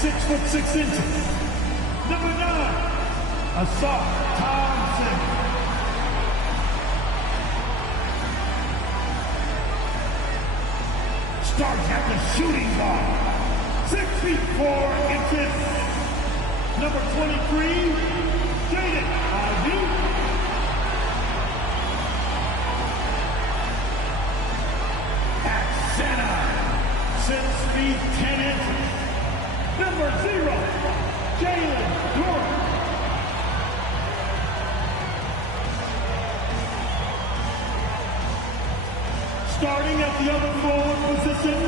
6'6". Number 9, Asaf Thompson. Starts at the shooting guard. 6'4". Number 23, Jaden Ivey. At center, 6'10". Number 0, Jalen Dorn. Starting at the other forward position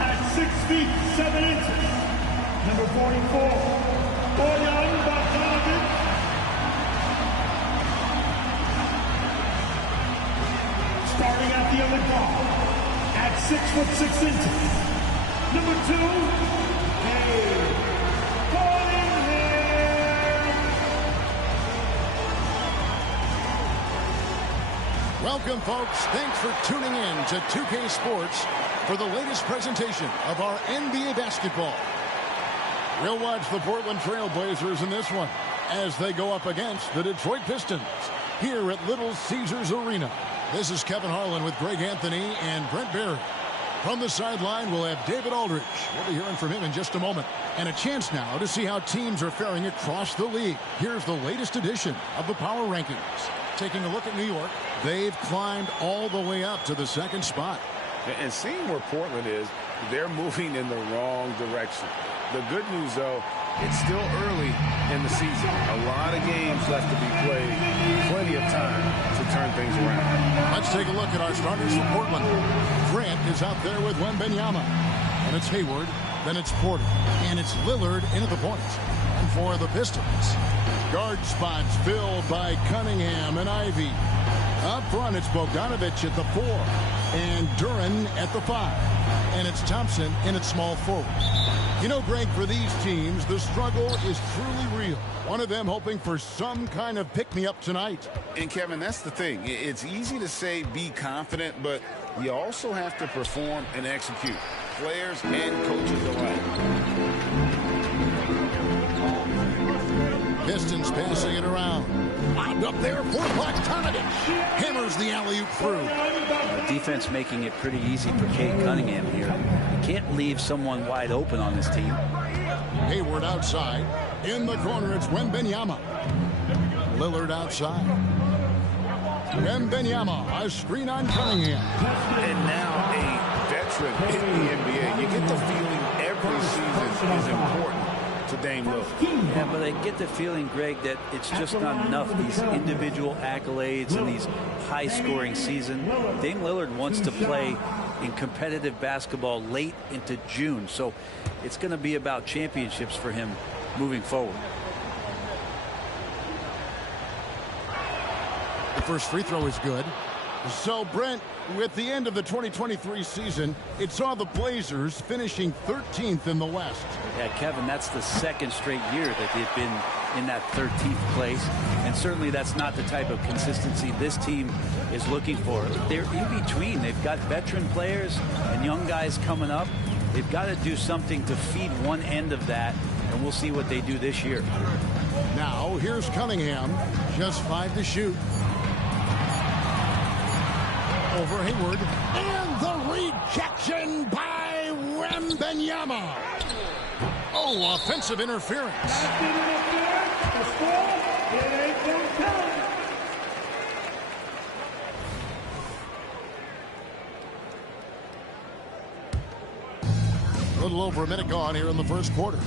at 6'7". Number 44, Boyan Bogdanovic. Starting at the other guard at 6'6". Number 2, Welcome, folks. Thanks for tuning in to 2K Sports for the latest presentation of our NBA basketball. We'll watch the Portland Trail Blazers in this one as they go up against the Detroit Pistons here at Little Caesars Arena. This is Kevin Harlan with Greg Anthony and Brent Barry. From the sideline, we'll have David Aldridge. We'll be hearing from him in just a moment. And a chance now to see how teams are faring across the league. Here's the latest edition of the Power Rankings. Taking a look at New York, they've climbed all the way up to the second spot. And seeing where Portland is, they're moving in the wrong direction. The good news, though, it's still early in the season. A lot of games left to be played. Plenty of time to turn things around. Let's take a look at our starters for Portland. Grant is out there with Wenby. And it's Hayward, then it's Porter, and it's Lillard in at the point. And for the Pistons, guard spots filled by Cunningham and Ivey. Up front, it's Bogdanovic at the 4 and Duran at the 5. And it's Thompson in at small forward. You know, Greg, for these teams, the struggle is truly real. One of them hoping for some kind of pick-me-up tonight. And, Kevin, that's the thing. It's easy to say be confident, but you also have to perform and execute. Players and coaches alike. Pistons passing it around. Lobbed up there for Bogdanovic. Hammers the alley-oop through. Defense making it pretty easy for Cade Cunningham here. You can't leave someone wide open on this team. Hayward outside. In the corner, it's Wenby. Lillard outside. Wenby, a screen on Cunningham. And now a veteran in the NBA. You get the feeling every season is important to Dame Lillard. Yeah, but I get the feeling, Greg, that it's just not enough. These individual accolades and these high-scoring season. Dame Lillard wants to play in competitive basketball late into June. So it's going to be about championships for him moving forward. The first free throw is good. So, Brent, with the end of the 2023 season, it saw the Blazers finishing 13th in the West. Yeah, Kevin, that's the second straight year that they've been in that 13th place. And certainly that's not the type of consistency this team is looking for. They're in between. They've got veteran players and young guys coming up. They've got to do something to feed one end of that, and we'll see what they do this year. Now, here's Cunningham. Just 5 to shoot. Over Hayward, and the rejection by Wembanyama. Oh, offensive interference. A little over a minute gone here in the first quarter.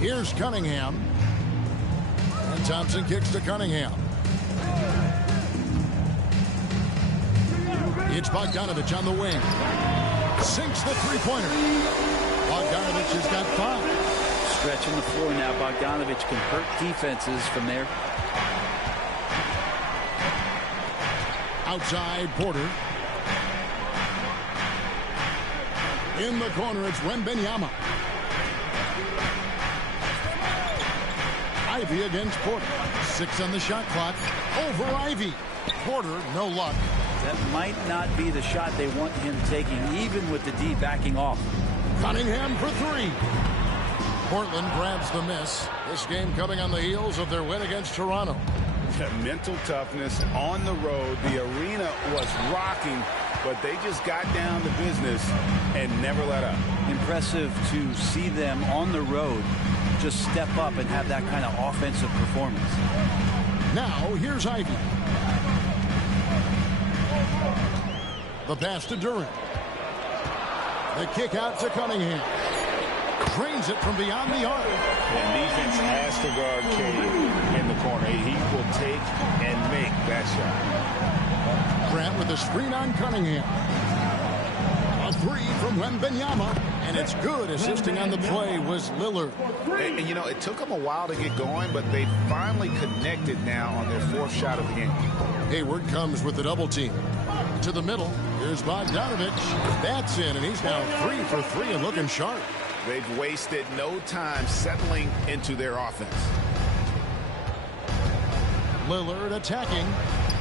Here's Cunningham. And Thompson kicks to Cunningham. It's Bogdanovic on the wing. Sinks the three-pointer. Bogdanovic has got 5. Stretching the floor now. Bogdanovic can hurt defenses from there. Outside, Porter. In the corner, it's Wembanyama. Ivey against Porter. 6 on the shot clock. Over Ivey. Porter, no luck. That might not be the shot they want him taking, even with the D backing off. Cunningham for three. Portland grabs the miss. This game coming on the heels of their win against Toronto. Mental toughness on the road. The arena was rocking, but they just got down to business and never let up. Impressive to see them on the road just step up and have that kind of offensive performance. Now here's Ivy. The pass to Durant. The kick out to Cunningham. Drains it from beyond the arc. And defense has to guard Cade in the corner. He will take and make that shot. Grant with a screen on Cunningham. A three from Wembanyama. And it's good. Assisting on the play was Lillard. And you know, it took them a while to get going, but they finally connected now on their fourth shot of the game. Hayward comes with the double team. To the middle. Here's Bogdanovich. That's in, and he's now 3 for 3 and looking sharp. They've wasted no time settling into their offense. Lillard attacking.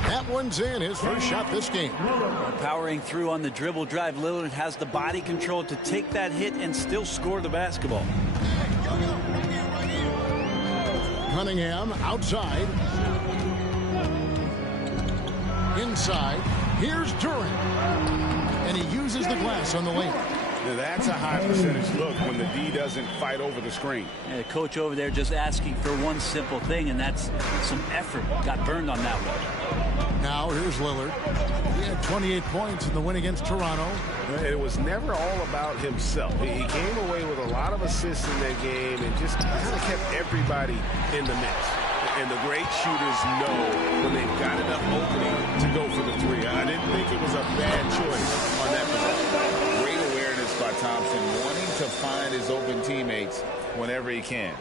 That one's in, his first shot this game. Powering through on the dribble drive, Lillard has the body control to take that hit and still score the basketball. Cunningham outside. Inside. Here's Durant. And he uses the glass on the lane. Now that's a high percentage look when the D doesn't fight over the screen. And the coach over there just asking for one simple thing, and that's some effort. Got burned on that one. Now here's Lillard. He had 28 points in the win against Toronto. It was never all about himself. He came away with a lot of assists in that game and just kind of kept everybody in the mix. And the great shooters know when they've got enough opening to go for the three. I didn't think it was a bad choice on that possession. Great awareness by Thompson, wanting to find his open teammates whenever he can.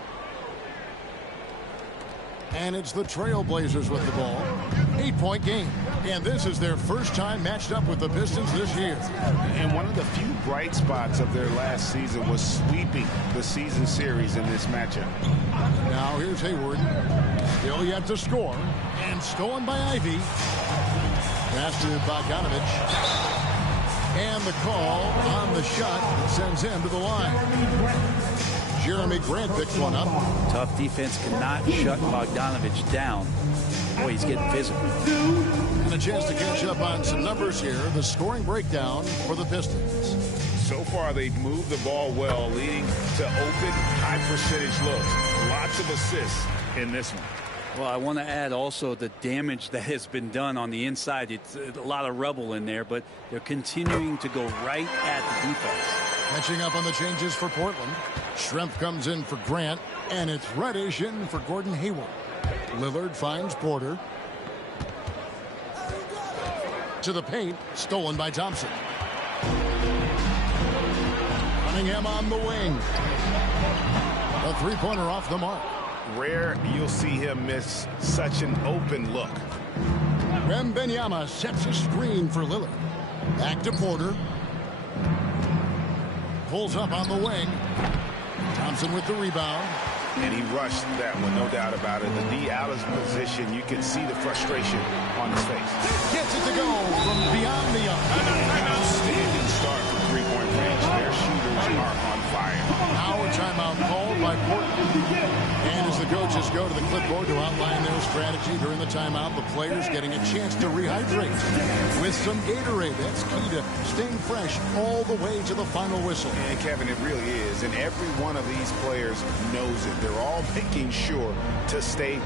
And it's the Trailblazers with the ball. 8-point game. And this is their first time matched up with the Pistons this year. And one of the few bright spots of their last season was sweeping the season series in this matchup. Now here's Hayward. Still yet to score. And stolen by Ivy. Pass to Bogdanovich. And the call on the shot sends him to the line. Jeremy Grant picks one up. Tough defense cannot shut Bogdanovich down. Boy, he's getting physical. And a chance to catch up on some numbers here. The scoring breakdown for the Pistons. So far, they've moved the ball well, leading to open, high-percentage looks. Lots of assists in this one. Well, I want to add also the damage that has been done on the inside. It's a lot of rubble in there, but they're continuing to go right at the defense. Catching up on the changes for Portland. Schrempf comes in for Grant, and it's Reddish in for Gordon Hayward. Lillard finds Porter. To the paint, stolen by Thompson. Cunningham on the wing. A three-pointer off the mark. Rare you'll see him miss such an open look. Wembanyama sets a screen for Lillard. Back to Porter. Pulls up on the wing. Thompson with the rebound. And he rushed that one, no doubt about it. The D out of position, you can see the frustration on his face. Gets it to go from beyond the arc. Outstanding start from three-point range. Their shooters are on fire. Now a timeout called by Portland. And as the coaches go to the clipboard to outline their strategy during the timeout, the players getting a chance to rehydrate with some Gatorade. That's key to staying fresh all the way to the final whistle. And Kevin, it really is. And every one of these players knows it. They're all making sure to stay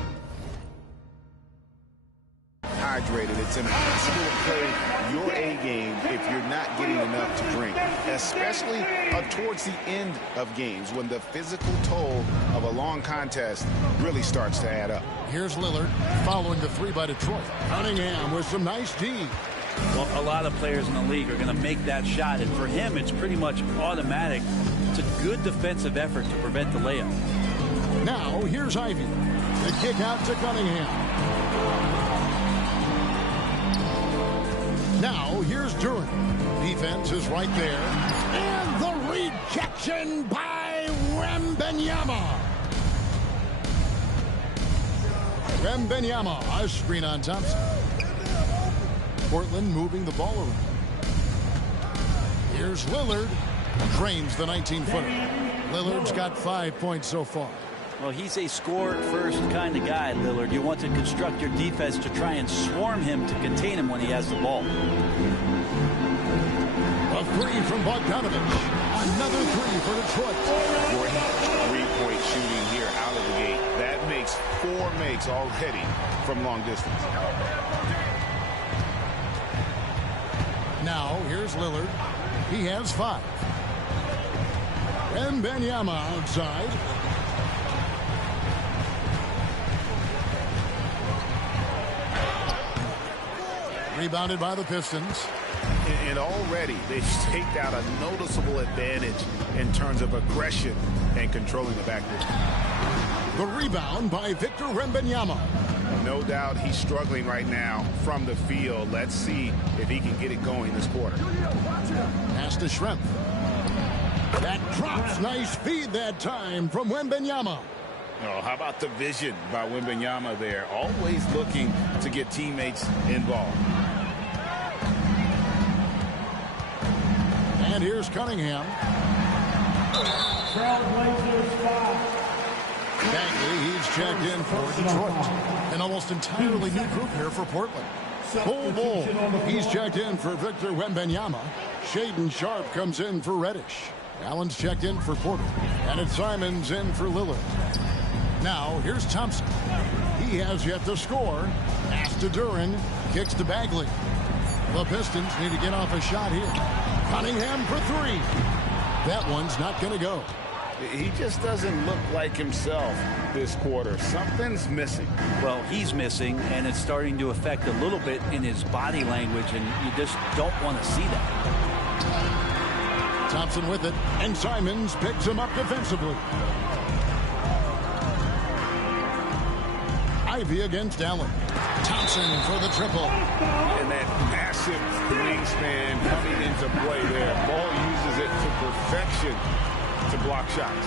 hydrated. It's impossible to play your A game if you're not getting enough to drink, especially towards the end of games when the physical toll of a long contest really starts to add up. Here's Lillard following the three by Detroit. Cunningham with some nice D. Well, a lot of players in the league are going to make that shot, and for him, it's pretty much automatic. It's a good defensive effort to prevent the layup. Now, here's Ivy. The kick out to Cunningham. Now, here's Durant. Defense is right there. And the rejection by Wembanyama. Wembanyama, a screen on Thompson. Portland moving the ball around. Here's Lillard. Drains the 19-footer. Lillard's got 5 points so far. Well, he's a score-first kind of guy, Lillard. You want to construct your defense to try and swarm him to contain him when he has the ball. A three from Bogdanovich. Another three for Detroit. Great three-point shooting here out of the gate. That makes 4 makes already from long distance. Now, here's Lillard. He has 5. Wembanyama outside. Rebounded by the Pistons. And already they've staked out a noticeable advantage in terms of aggression and controlling the backcourt. The rebound by Victor Wembanyama. No doubt he's struggling right now from the field. Let's see if he can get it going this quarter. Pass to Schrempf. That drops. Nice feed that time from Wembanyama. Oh, how about the vision by Wembanyama there? Always looking to get teammates involved. And here's Cunningham. Bagley, he's checked in for Detroit. An almost entirely new group here for Portland. Bull, he's checked in for Victor Wembanyama. Shaden Sharp comes in for Reddish. Allen's checked in for Porter. And it's Simons in for Lillard. Now, here's Thompson. He has yet to score. Pass to Duran. Kicks to Bagley. The Pistons need to get off a shot here. Cunningham for 3. That one's not going to go. He just doesn't look like himself this quarter. Something's missing. Well, he's missing, and it's starting to affect a little bit in his body language, and you just don't want to see that. Thompson with it, and Simons picks him up defensively. Ivy against Allen. Thompson for the triple. And that massive wingspan coming into play there. Ball uses it to perfection to block shots.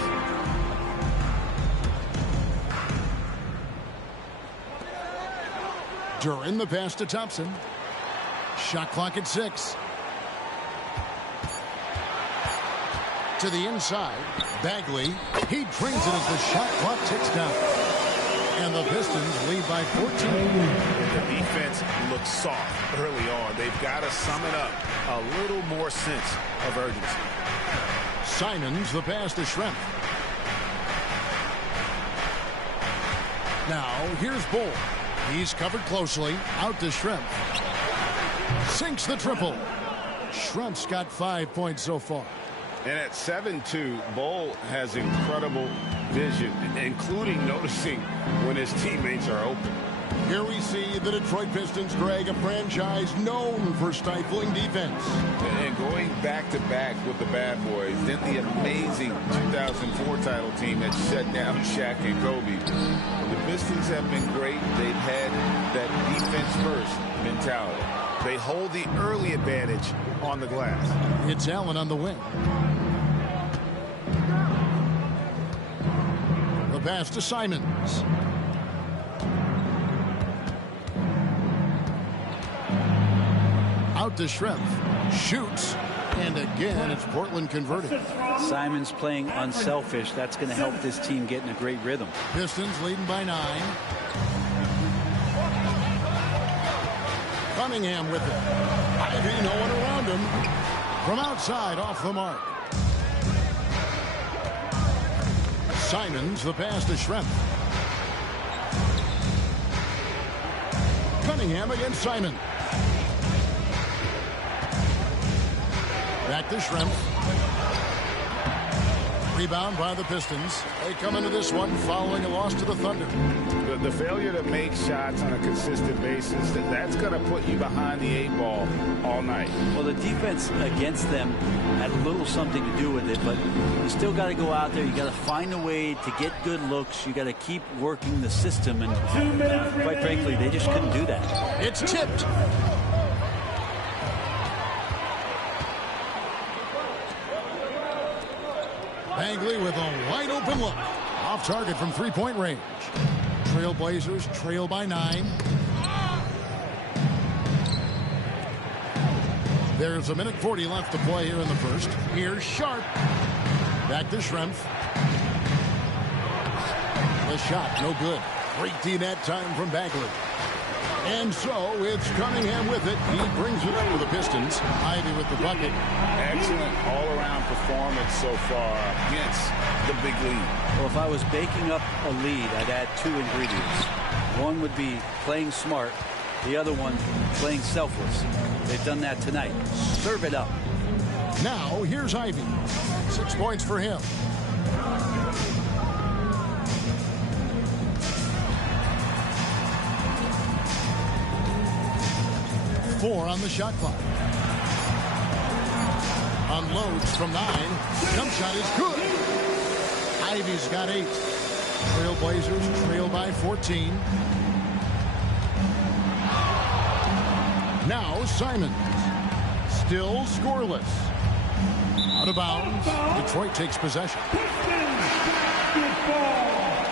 Duran the pass to Thompson. Shot clock at 6. To the inside. Bagley. He drains it as the shot clock ticks down. And the Pistons lead by 14. The defense looks soft early on. They've got to sum it up. A little more sense of urgency. Simons the pass to Schrempf. Now here's Bull. He's covered closely. Out to Schrempf. Sinks the triple. Schrempf's got 5 points so far. And at 7-2, Bull has incredible vision, including noticing when his teammates are open. Here we see the Detroit Pistons, Greg, a franchise known for stifling defense. And going back-to-back with the bad boys, then the amazing 2004 title team that shut down Shaq and Kobe. The Pistons have been great. They've had that defense-first mentality. They hold the early advantage on the glass. It's Allen on the wing. The pass to Simons. Out to Schrempf. Shoots. And again, it's Portland converting. Simons playing unselfish. That's going to help this team get in a great rhythm. Pistons leading by 9. Cunningham with it. Ivy, no one around him. From outside, off the mark. Simons, the pass to Schrempf. Cunningham against Simon. Back to Schrempf. Rebound by the Pistons. They come into this one following a loss to the Thunder. The failure to make shots on a consistent basis, that's going to put you behind the 8 ball all night. Well, the defense against them had a little something to do with it, but you still got to go out there. You got to find a way to get good looks. You got to keep working the system, and quite frankly, they just couldn't do that. It's tipped. Bagley with a wide open look. Off target from 3-point range. Trailblazers trail by 9. There's a minute 40 left to play here in the first. Here's Sharp. Back to Schrempf. The shot, no good. Great D-net time from Bagley. And so it's Cunningham with it. He brings it up for the Pistons. Ivy with the bucket. Excellent all-around performance so far against the big lead. Well, if I was baking up a lead, I'd add 2 ingredients. One would be playing smart. The other one, playing selfless. They've done that tonight. Serve it up. Now, here's Ivy. 6 points for him. Four on the shot clock. Unloads from 9. Jump shot is good. Ivy's got 8. Trailblazers trail by 14. Now Simons. Still scoreless. Out of bounds. Detroit takes possession. Good ball.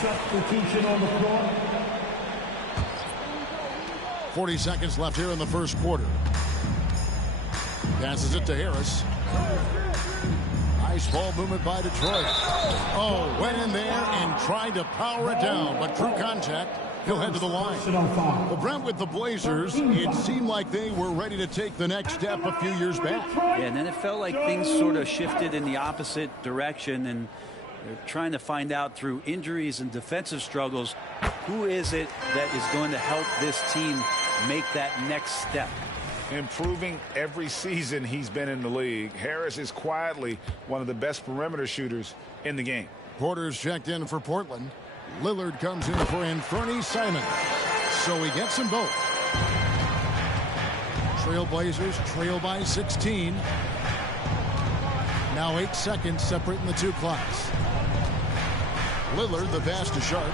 Substitution on the floor. 40 seconds left here in the first quarter. Passes it to Harris. Nice ball movement by Detroit. Oh, went in there and tried to power it down, but through contact, he'll head to the line. Well, Brent, with the Blazers, it seemed like they were ready to take the next step a few years back. Yeah, and then it felt like things sort of shifted in the opposite direction, and they're trying to find out through injuries and defensive struggles, who is it that is going to help this team make that next step. Improving every season he's been in the league. Harris is quietly one of the best perimeter shooters in the game. Porter's checked in for Portland. Lillard comes in for Anthony Simons. So he gets them both. Trailblazers trail by 16. Now 8 seconds separating the 2 clocks. Lillard, the pass to Sharp.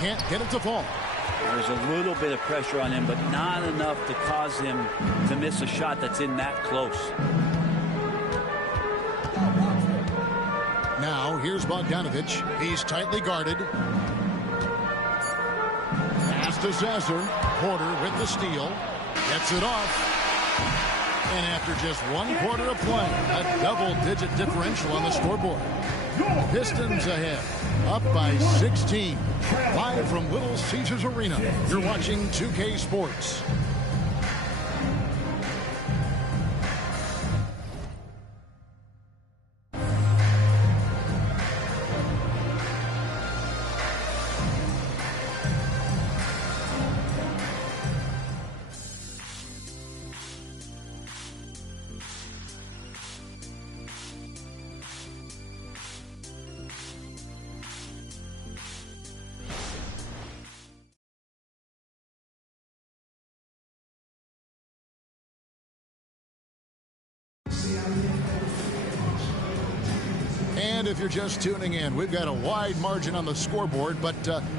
Can't get it to fall. There's a little bit of pressure on him, but not enough to cause him to miss a shot that's in that close. Now here's Bogdanovich. He's tightly guarded. Pass to Zazer. Porter with the steal. Gets it off. And after just 1 quarter of play, a double-digit differential on the scoreboard. Pistons ahead, up by 16. Live from Little Caesars Arena, you're watching 2K Sports. And if you're just tuning in, we've got a wide margin on the scoreboard, but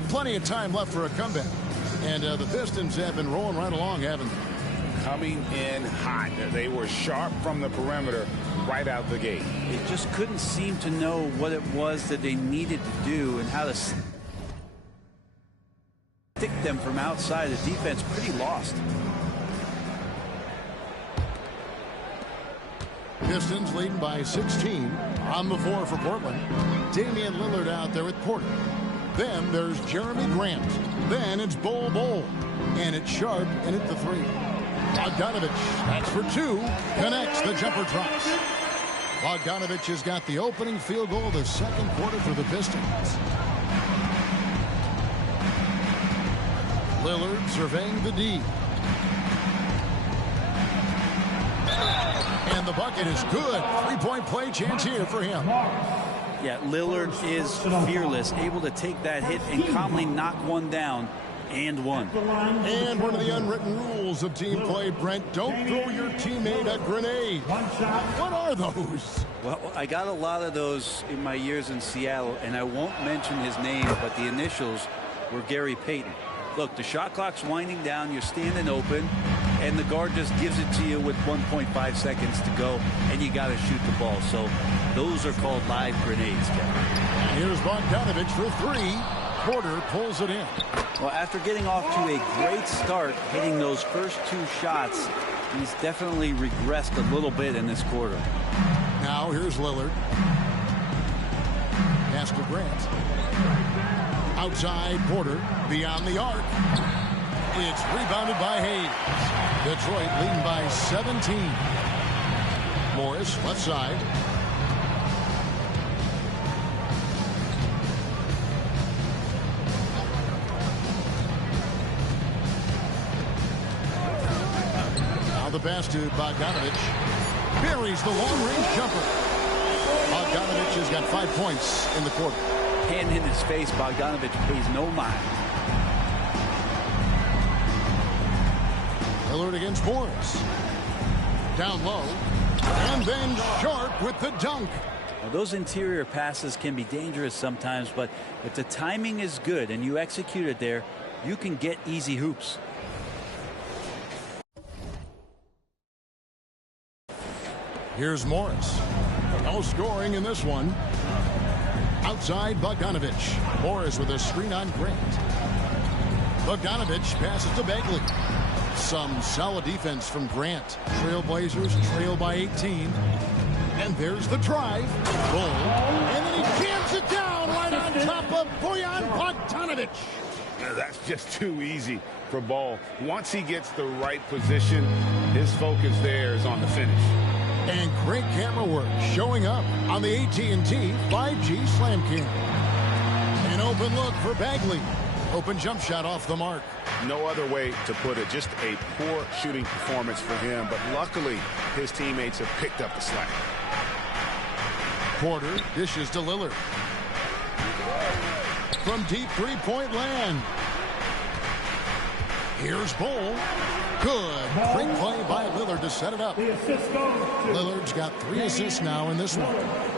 plenty of time left for a comeback. And the Pistons have been rolling right along, haven't they? Coming in hot. They were sharp from the perimeter right out the gate. They just couldn't seem to know what it was that they needed to do and how to stick them from outside. The defense pretty lost. Pistons leading by 16 on the floor for Portland. Damian Lillard out there with Porter. Then there's Jeremy Grant. Then it's Bol. And it's Sharp and at the 3. Bogdanovich, that's for 2. Connects, the jumper drops. Bogdanovich has got the opening field goal of the second quarter for the Pistons. Lillard surveying the D. And the bucket is good. 3-point play chance here for him. Yeah, Lillard is fearless, able to take that hit and calmly knock one down and one. And one of the unwritten rules of team play, Brent, don't throw your teammate a grenade. What are those? Well, I got a lot of those in my years in Seattle, and I won't mention his name, but the initials were Gary Payton. Look, the shot clock's winding down, you're standing open, and the guard just gives it to you with 1.5 seconds to go, and you got to shoot the ball. So those are called live grenades, Kevin. Here's Bogdanovich for 3. Porter pulls it in. Well, after getting off to a great start, hitting those first 2 shots, he's definitely regressed a little bit in this quarter. Now here's Lillard. Pass to Grant. Outside Porter. Beyond the arc. It's rebounded by Hayes. Detroit leading by 17. Morris, left side. Now the pass to Bogdanovich. Buries the long-range jumper. Bogdanovich has got 5 points in the quarter. Hand in his face, Bogdanovich pays no mind. Lillard against Morris. Down low. And then Sharp with the dunk. Well, those interior passes can be dangerous sometimes, but if the timing is good and you execute it there, you can get easy hoops. Here's Morris. No scoring in this one. Outside Bogdanovich. Morris with a screen on Grant. Bogdanovich passes to Bagley. Some solid defense from Grant. Trailblazers trail by 18. And there's the drive. Bull. And then he jams it down right on top of Bojan Bogdanovich. That's just too easy for Ball. Once he gets the right position, his focus there is on the finish. And great camera work showing up on the AT&T 5G Slam Cam. An open look for Bagley. Open jump shot off the mark. No other way to put it. Just a poor shooting performance for him. But luckily, his teammates have picked up the slack. Porter dishes to Lillard. From deep three-point land. Here's Bull. Good. Great play by Lillard to set it up. The assist goes to Lillard's got 3 assists now in this one.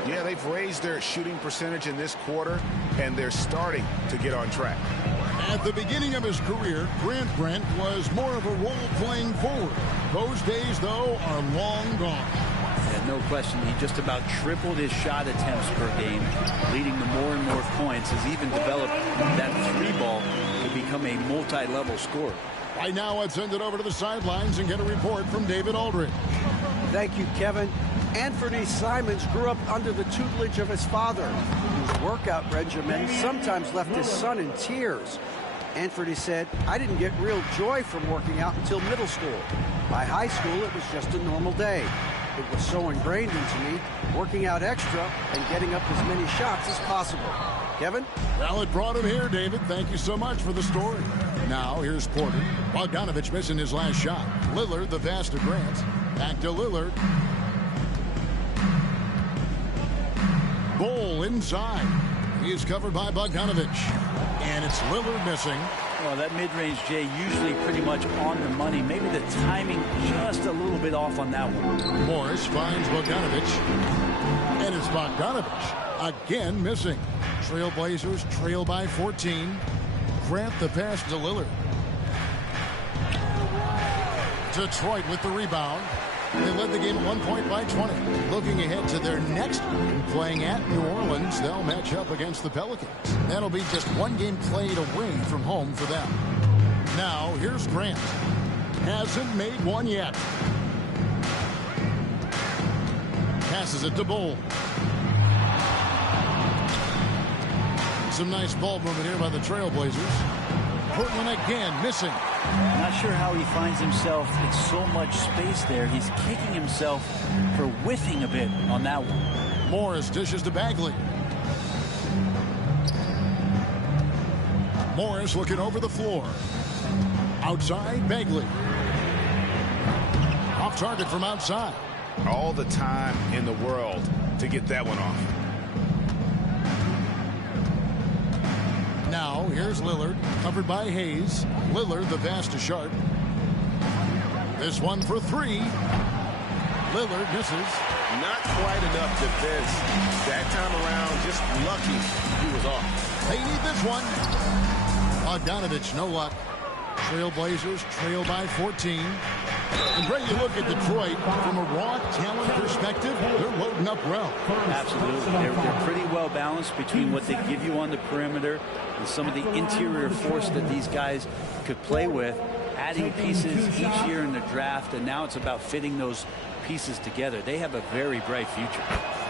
Yeah, they've raised their shooting percentage in this quarter, and they're starting to get on track. At the beginning of his career, Grant was more of a role-playing forward. Those days, though, are long gone. Yeah, no question. He just about tripled his shot attempts per game, leading to more and more points. Has even developed that 3-ball to become a multi-level scorer. Right now, let's send it over to the sidelines and get a report from David Aldridge. Thank you, Kevin. Anthony Simons grew up under the tutelage of his father, whose workout regimen sometimes left his son in tears. Anthony said, "I didn't get real joy from working out until middle school. By high school, it was just a normal day. It was so ingrained into me, working out extra and getting up as many shots as possible." Kevin? Well, it brought him here, David. Thank you so much for the story. Now, here's Porter. Bogdanovich missing his last shot. Lillard, the pass to Grant. Back to Lillard. Bull inside. He is covered by Bogdanovich. And it's Lillard missing. Well, that mid-range, Jay, usually pretty much on the money. Maybe the timing just a little bit off on that one. Morris finds Bogdanovich. And it's Bogdanovich again missing. Trailblazers trail by 14. Grant the pass to Lillard. Detroit with the rebound. They led the game at 1 point by 20. Looking ahead to their next game, playing at New Orleans, they'll match up against the Pelicans. That'll be just 1 game played away from home for them. Now, here's Grant. Hasn't made one yet. Passes it to Bull. Some nice ball movement here by the Trailblazers. Portland again missing. Not sure how he finds himself in so much space there. He's kicking himself for whiffing a bit on that one. Morris dishes to Bagley. Morris looking over the floor. Outside, Bagley. Off target from outside. All the time in the world to get that one off. Now, here's Lillard, covered by Hayes. Lillard, the pass to Sharp. This one for 3. Lillard misses. Not quite enough defense. That time around, just lucky he was off. They need this one. Bogdanovich, no luck. Trailblazers trail by 14. And Brett, you look at Detroit from a raw talent perspective, they're loading up well. Absolutely. They're pretty well balanced between what they give you on the perimeter and some of the interior force that these guys could play with, adding pieces each year in the draft, and now it's about fitting those pieces together. They have a very bright future.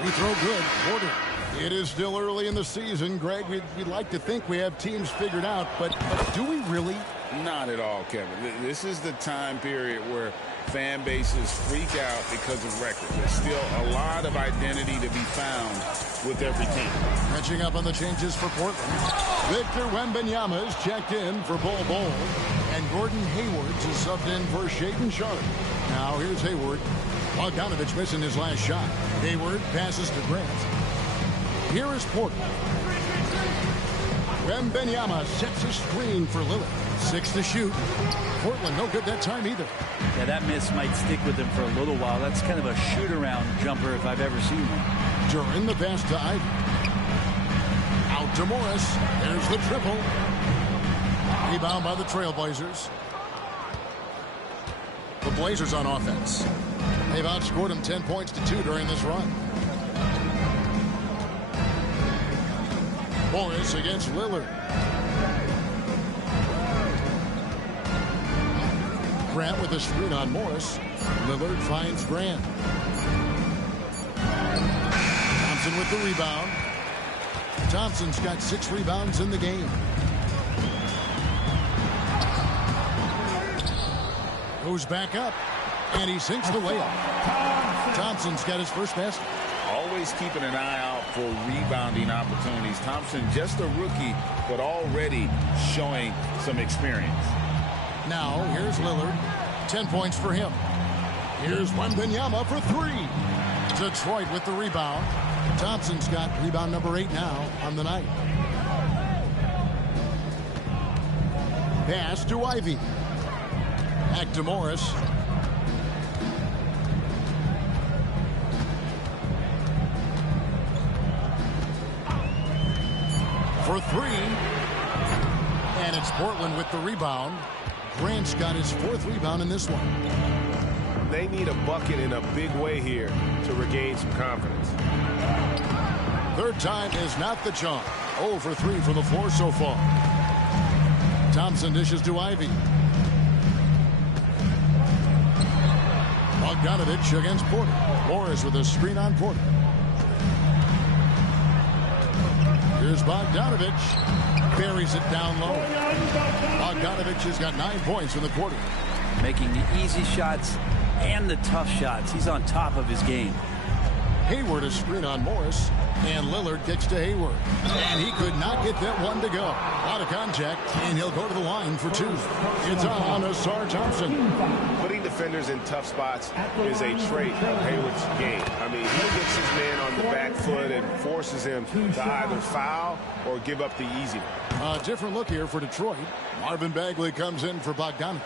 Free throw good. Porter. It is still early in the season, Greg. We'd like to think we have teams figured out, but do we really? Not at all, Kevin. This is the time period where fan bases freak out because of record. There's still a lot of identity to be found with every team. Catching up on the changes for Portland. Victor Wembanyama is checked in for Bol Bol, and Gordon Hayward is subbed in for Shaedon Sharpe. Now here's Hayward. Bogdanovich missing his last shot. Hayward passes to Grant. Here is Portland. Wembanyama sets a screen for Lillard. 6 to shoot. Portland no good that time either. Yeah, that miss might stick with him for a little while. That's kind of a shoot-around jumper if I've ever seen one. During the pass to Ivy. Out to Morris. There's the triple. Rebound by the Trailblazers. The Blazers on offense. They've outscored them 10 points to 2 during this run. Morris against Lillard. Grant with a screen on Morris. Lillard finds Grant. Thompson with the rebound. Thompson's got 6 rebounds in the game. Goes back up, and he sinks the layup. Thompson's got his first basket. Always keeping an eye out for rebounding opportunities. Thompson, just a rookie, but already showing some experience. Now, here's Lillard. 10 points for him. Here's Wembanyama for 3. Detroit with the rebound. Thompson's got rebound number 8 now on the night. Pass to Ivy. Back to Morris. For 3. And it's Portland with the rebound. Grant's got his 4th rebound in this one. They need a bucket in a big way here to regain some confidence. Third time is not the charm. 0 for 3 for the floor so far. Thompson dishes to Ivy. Bogdanovich against Porter. Morris with a screen on Porter. Here's Bogdanovich. Buries it down low. Bogdanovich has got 9 points in the quarter. Making the easy shots and the tough shots. He's on top of his game. Hayward a screen on Morris. And Lillard kicks to Hayward. And he could not get that one to go. Out of contact, and he'll go to the line for 2. It's on Asar Thompson. Putting defenders in tough spots is a trait of Hayward's game. I mean, he gets his man on the back foot and forces him to either foul or give up the easy one. A different look here for Detroit. Marvin Bagley comes in for Bogdanovich.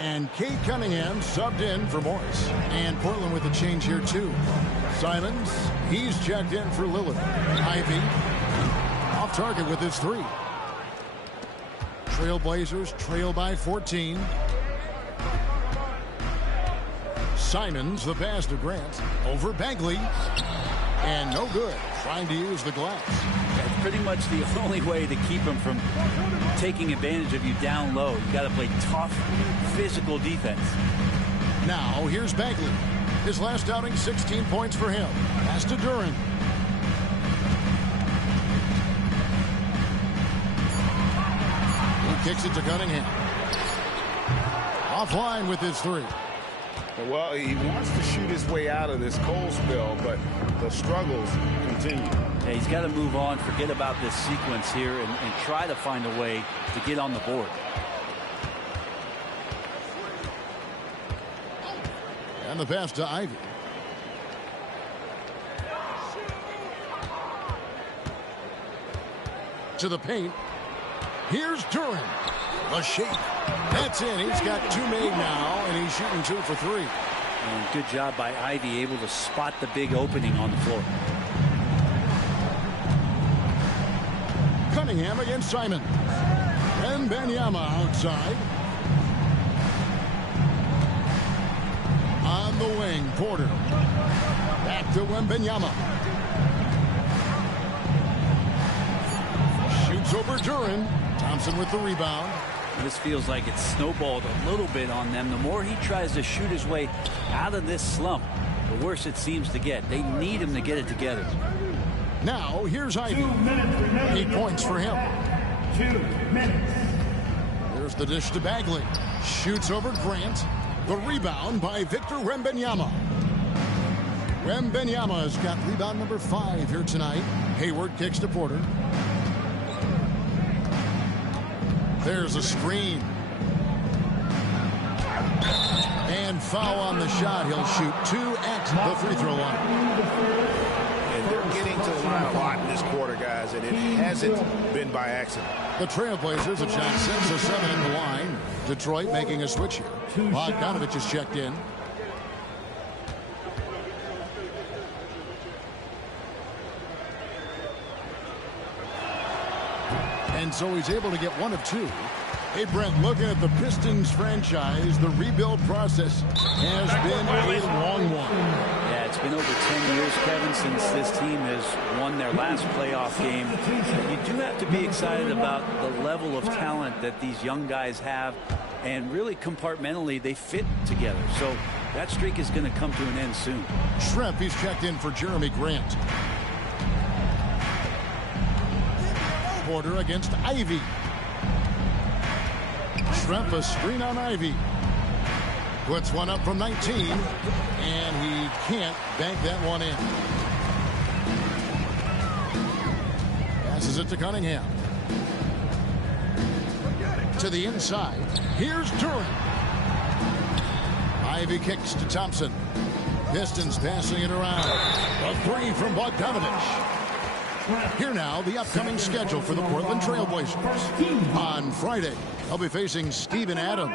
And Kate Cunningham subbed in for Morris. And Portland with a change here, too. Simons, he's checked in for Lillard. Ivy, off target with his 3. Trailblazers trail by 14. Simons, the pass to Grant. Over Bagley. And no good. Trying to use the glass. That's pretty much the only way to keep him from taking advantage of you down low. You got to play tough, physical defense. Now, here's Bagley. His last outing, 16 points for him. Pass to Duran. He kicks it to Cunningham. Offline with his 3. Well, he wants to shoot his way out of this cold spell, but the struggles continue. Yeah, he's got to move on, forget about this sequence here, and try to find a way to get on the board. And the pass to Ivy. To the paint. Here's Duran. The shape. That's in. He's got 2 made now, and he's shooting 2 for 3. And good job by Ivy, able to spot the big opening on the floor. Cunningham against Simon. And Wembanyama outside. Porter. Back to Wembanyama. Shoots over Duran. Thompson with the rebound. This feels like it's snowballed a little bit on them. The more he tries to shoot his way out of this slump, the worse it seems to get. They need him to get it together. Now, here's Ivy. 8 points for him. 2 minutes. There's the dish to Bagley. Shoots over Grant. The rebound by Victor Wembanyama. Wembanyama has got rebound number 5 here tonight. Hayward kicks to Porter. There's a screen. And foul on the shot. He'll shoot 2 at the free throw line. And they're getting to the line a lot in this quarter, guys, and it hasn't been by accident. The Trailblazers have shot 6 of 7 in the line. Detroit making a switch here. Bogdanovich is checked in. And so he's able to get 1 of 2. Hey, Brent, looking at the Pistons franchise, the rebuild process has been a long one. Yeah, it's been over 10 years, Kevin, since this team has won their last playoff game. You do have to be excited about the level of talent that these young guys have, and really compartmentally they fit together. So that streak is going to come to an end soon. Schrempf, he's checked in for Jeremy Grant. Porter against Ivy. Schrempf, a screen on Ivy. Puts one up from 19, and he can't bank that one in. Passes it to Cunningham. To the inside. Here's Duran. Ivy kicks to Thompson. Pistons passing it around. A 3 from Bogdanovich. Here now, the upcoming schedule for the Portland Trailblazers. On Friday, they'll be facing Steven Adams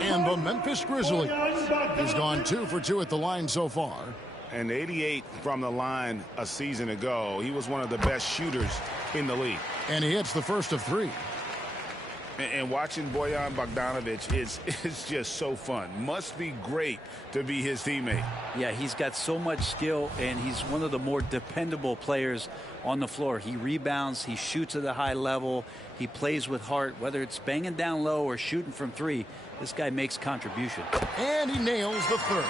and the Memphis Grizzlies. He's gone 2 for 2 at the line so far. And 88 from the line a season ago. He was one of the best shooters in the league. And he hits the first of 3. And watching Bojan Bogdanovic is just so fun. Must be great to be his teammate. Yeah, he's got so much skill, and he's one of the more dependable players on the floor. He rebounds, he shoots at a high level, he plays with heart, whether it's banging down low or shooting from 3. This guy makes contribution. And he nails the 3rd.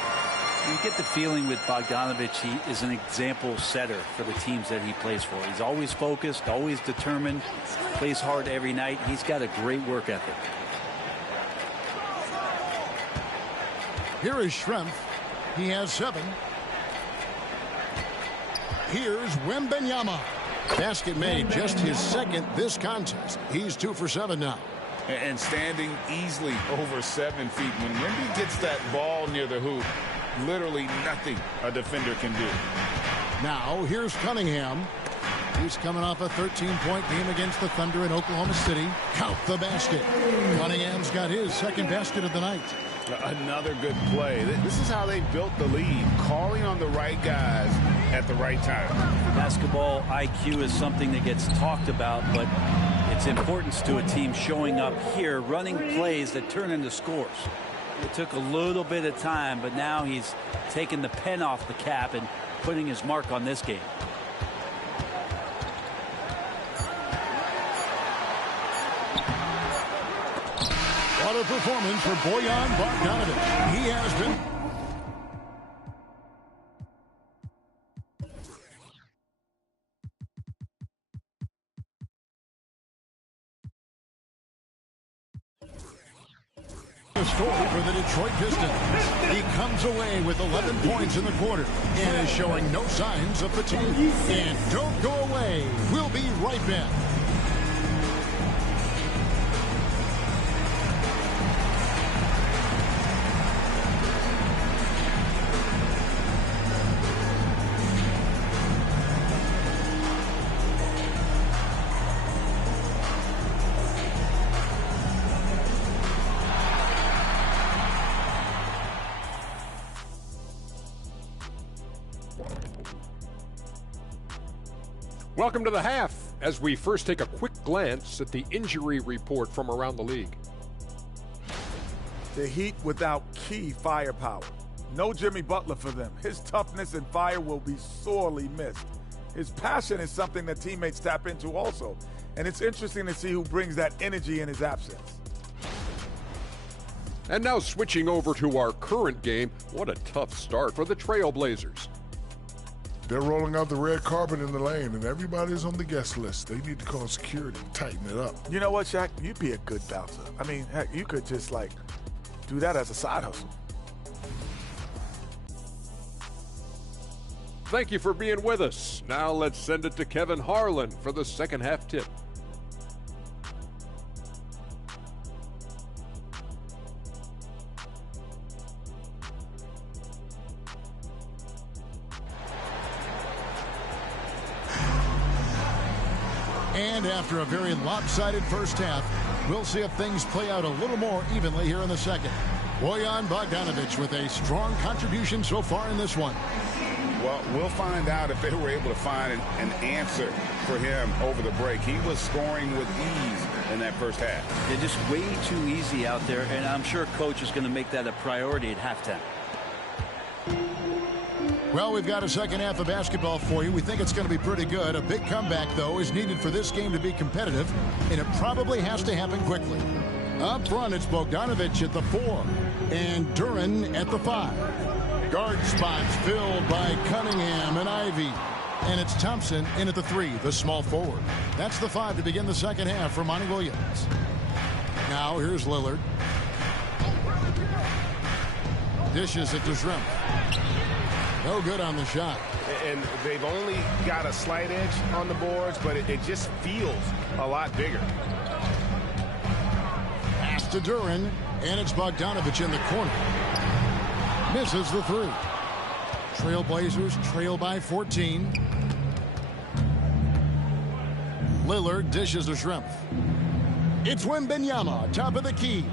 You get the feeling with Bogdanovich, he is an example setter for the teams that he plays for. He's always focused, always determined, plays hard every night. He's got a great work ethic. Here is Schrempf. He has 7. Here's Wembanyama. Basket made, just his 2nd this contest. He's 2 for 7 now. And standing easily over 7 feet. When Wenby gets that ball near the hoop, literally nothing a defender can do. Now, here's Cunningham. He's coming off a 13-point game against the Thunder in Oklahoma City. Count the basket. Cunningham's got his 2nd basket of the night. Another good play. This is how they built the lead, calling on the right guys at the right time. Basketball IQ is something that gets talked about, but its importance to a team showing up here, running plays that turn into scores. It took a little bit of time, but now he's taking the pen off the cap and putting his mark on this game. What a performance for Bojan Bogdanovic. He has been... a story for the Detroit Pistons. He comes away with 11 points in the quarter and is showing no signs of fatigue. And don't go away. We'll be right back. Welcome to the half, as we first take a quick glance at the injury report from around the league. The Heat without key firepower. No Jimmy Butler for them. His toughness and fire will be sorely missed. His passion is something that teammates tap into also. And it's interesting to see who brings that energy in his absence. And now switching over to our current game, what a tough start for the Trailblazers. They're rolling out the red carpet in the lane, and everybody's on the guest list. They need to call security, tighten it up. You know what, Shaq? You'd be a good bouncer. I mean, heck, you could just, do that as a side hustle. Thank you for being with us. Now let's send it to Kevin Harlan for the second half tip. And after a very lopsided first half, we'll see if things play out a little more evenly here in the second. Bojan Bogdanovic with a strong contribution so far in this one. Well, we'll find out if they were able to find an answer for him over the break. He was scoring with ease in that first half. They're just way too easy out there, and I'm sure coach is going to make that a priority at halftime. Well, we've got a second half of basketball for you. We think it's going to be pretty good. A big comeback, though, is needed for this game to be competitive, and it probably has to happen quickly. Up front, it's Bogdanovic at the 4 and Duren at the 5. Guard spots filled by Cunningham and Ivy. And it's Thompson in at the 3, the small forward. That's the 5 to begin the second half for Monty Williams. Now here's Lillard. Dishes it to Shrimp. No good on the shot. And they've only got a slight edge on the boards, but it just feels a lot bigger. Pass to Duren, and it's Bogdanovic in the corner. Misses the 3. Trailblazers trail by 14. Lillard dishes to Shrimp. It's Wembanyama, top of the key.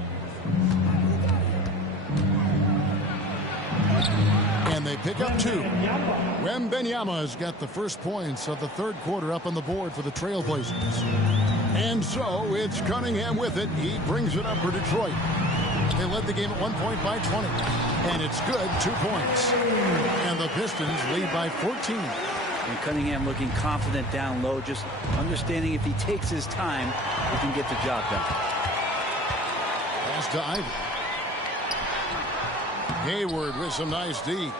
And they pick up 2. Wembanyama has got the first points of the third quarter up on the board for the Trailblazers. And so it's Cunningham with it. He brings it up for Detroit. They led the game at 1 point by 20. And it's good, 2 points. And the Pistons lead by 14. And Cunningham looking confident down low, just understanding if he takes his time, he can get the job done. Pass to Ivy. Hayward with some nice D.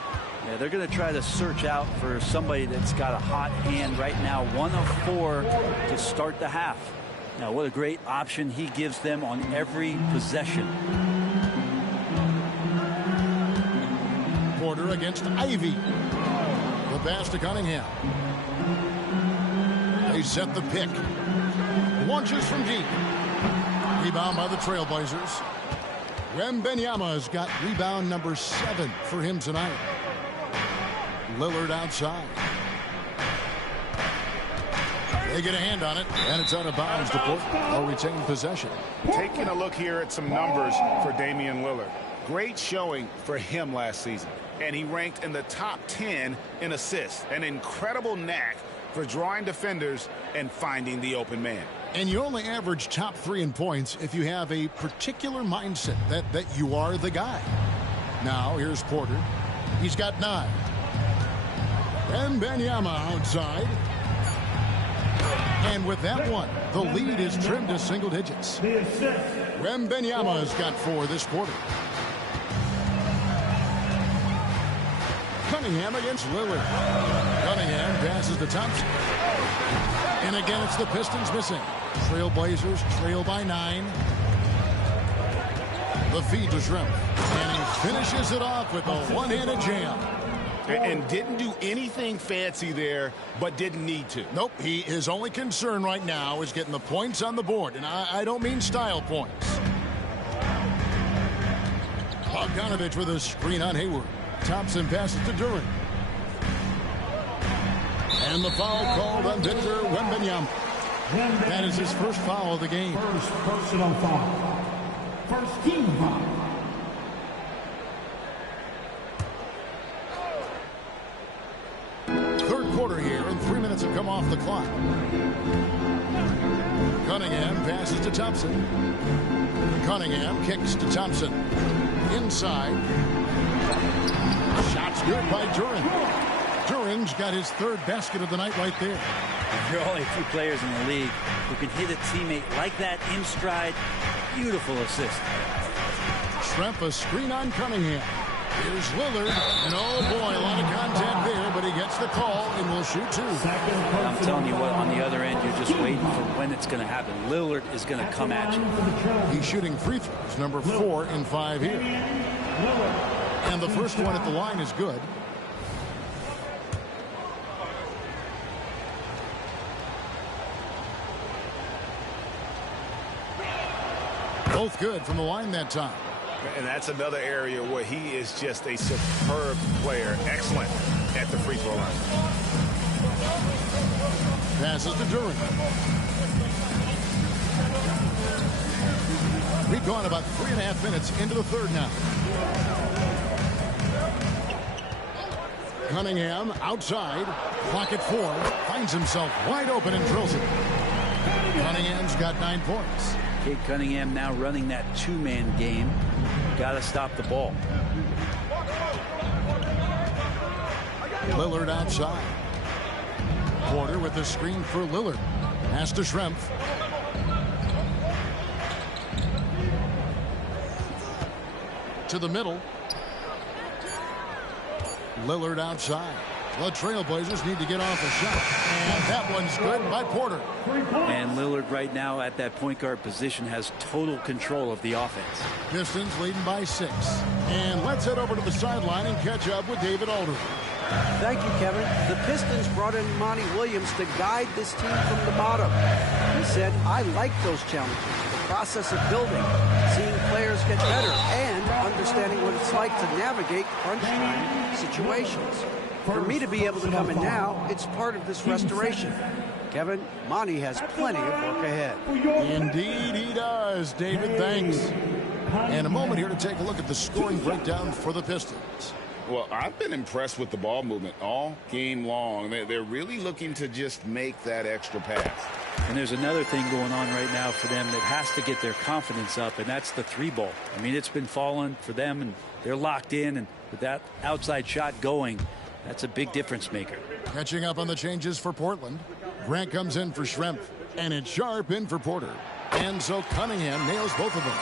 Yeah, they're going to try to search out for somebody that's got a hot hand right now. 1 of 4 to start the half. Now, what a great option he gives them on every possession. Porter against Ivy. The pass to Cunningham. They set the pick. Launches from deep. Rebound by the Trailblazers. Wembanyama's got rebound number 7 for him tonight. Lillard outside. They get a hand on it, and it's out of bounds to Portland. They'll retain possession. Taking a look here at some numbers for Damian Lillard. Great showing for him last season. And he ranked in the top 10 in assists. An incredible knack for drawing defenders and finding the open man. And you only average top 3 in points if you have a particular mindset that you are the guy. Now here's Porter. He's got 9. Wembanyama outside. And with that one, the lead is trimmed to single digits. Wembanyama's got 4 this quarter. Cunningham against Lillard. Cunningham passes to Thompson. And again, it's the Pistons missing. Trailblazers trail by 9. The feed to Shrimp. And he finishes it off with a one-handed jam. And didn't do anything fancy there, but didn't need to. Nope, his only concern right now is getting the points on the board. And I don't mean style points. Bogdanovic with a screen on Hayward. Thompson passes to Duren. And the foul called on Victor Wembanyama. That is his first foul of the game. First personal foul. First team foul. Third quarter here, and 3 minutes have come off the clock. Cunningham passes to Thompson. Cunningham kicks to Thompson. Inside. Shot's good by Duran. Duran's got his third basket of the night right there. There are only a few players in the league who can hit a teammate like that in stride. Beautiful assist. Schrempf a screen on Cunningham. Here's Lillard, and oh boy, a lot of contact there, but he gets the call and will shoot two. I'm telling you what, on the other end, you're just waiting for when it's going to happen. Lillard is going to come at you. He's shooting free throws, number 4 in 5 here. And the first one at the line is good. Both good from the line that time. And that's another area where he is just a superb player. Excellent at the free throw line. Passes to Duran. We've gone about 3.5 minutes into the third now. Cunningham outside. Clock at 4. Finds himself wide open and drills it. Cunningham's got 9 points. Cade Cunningham now running that two-man game. Got to stop the ball. Lillard outside. Porter with the screen for Lillard. Pass to Schrempf. To the middle. Lillard outside. The Trailblazers need to get off a shot. And that one's good by Porter. And Lillard right now at that point guard position has total control of the offense. Pistons leading by 6. And let's head over to the sideline and catch up with David Aldridge. Thank you, Kevin. The Pistons brought in Monty Williams to guide this team from the bottom. He said, I like those challenges, the process of building, seeing players get better, and understanding what it's like to navigate crunch time situations. For me to be able to come in now, it's part of this restoration. Kevin, Monty has plenty of work ahead. Indeed he does, David. Thanks. And a moment here to take a look at the scoring breakdown for the Pistons. Well, I've been impressed with the ball movement all game long. They're really looking to just make that extra pass. And there's another thing going on right now for them that has to get their confidence up, and that's the 3-ball. I mean, it's been falling for them, and they're locked in, and with that outside shot going, that's a big difference maker. Catching up on the changes for Portland. Grant comes in for Schrempf, and it's Sharp in for Porter. And so Cunningham nails both of them.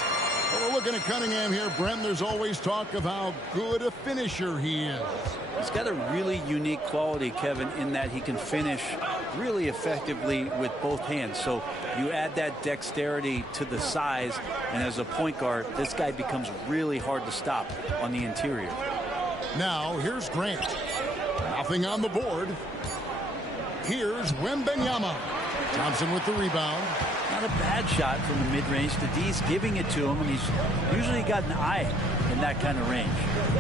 Well, we're looking at Cunningham here, Brent. There's always talk of how good a finisher he is. He's got a really unique quality, Kevin, in that he can finish really effectively with both hands. So you add that dexterity to the size, and as a point guard, this guy becomes really hard to stop on the interior. Now, here's Grant. Nothing on the board. Here's Wembanyama. Thompson with the rebound. Not a bad shot from the mid-range. The D's giving it to him, and he's usually got an eye in that kind of range.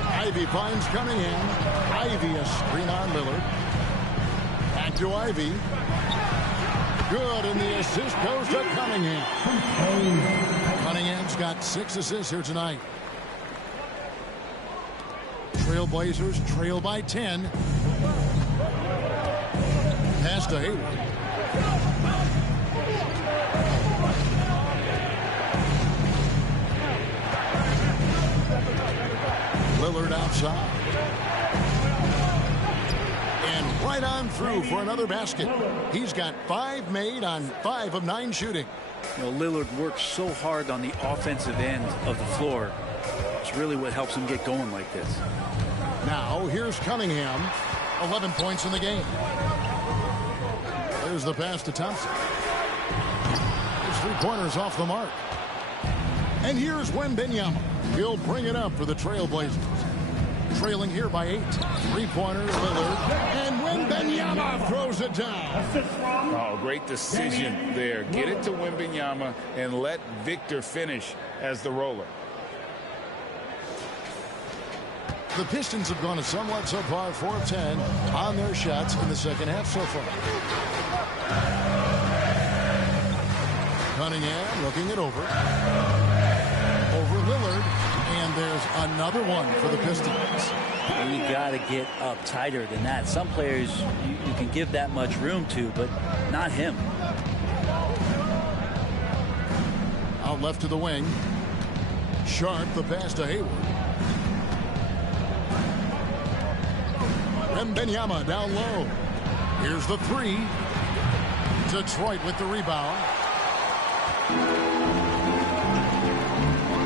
Ivy finds Cunningham. Ivy a screen on Lillard. Back to Ivy. Good, and the assist goes to Cunningham. Cunningham's got 6 assists here tonight. Trailblazers trail by 10. Pass to Hayward. Lillard outside. And right on through for another basket. He's got 5 made on 5 of 9 shooting. You know, Lillard works so hard on the offensive end of the floor. It's really what helps him get going like this. Now, here's Cunningham. 11 points in the game. There's the pass to Thompson. His 3-pointers off the mark. And here's Wembanyama. He'll bring it up for the Trailblazers. Trailing here by 8. 3-pointer, Lillard. And Wembanyama throws it down. Oh, great decision there. Get it to Wembanyama and let Victor finish as the roller. The Pistons have gone a somewhat subpar 4 of 10 on their shots in the second half so far. Cunningham looking it over. Over Lillard. And there's another one for the Pistons. You got to get up tighter than that. Some players you can give that much room to, but not him. Out left to the wing. Sharp, the pass to Hayward. Wembanyama down low. Here's the three. Detroit with the rebound.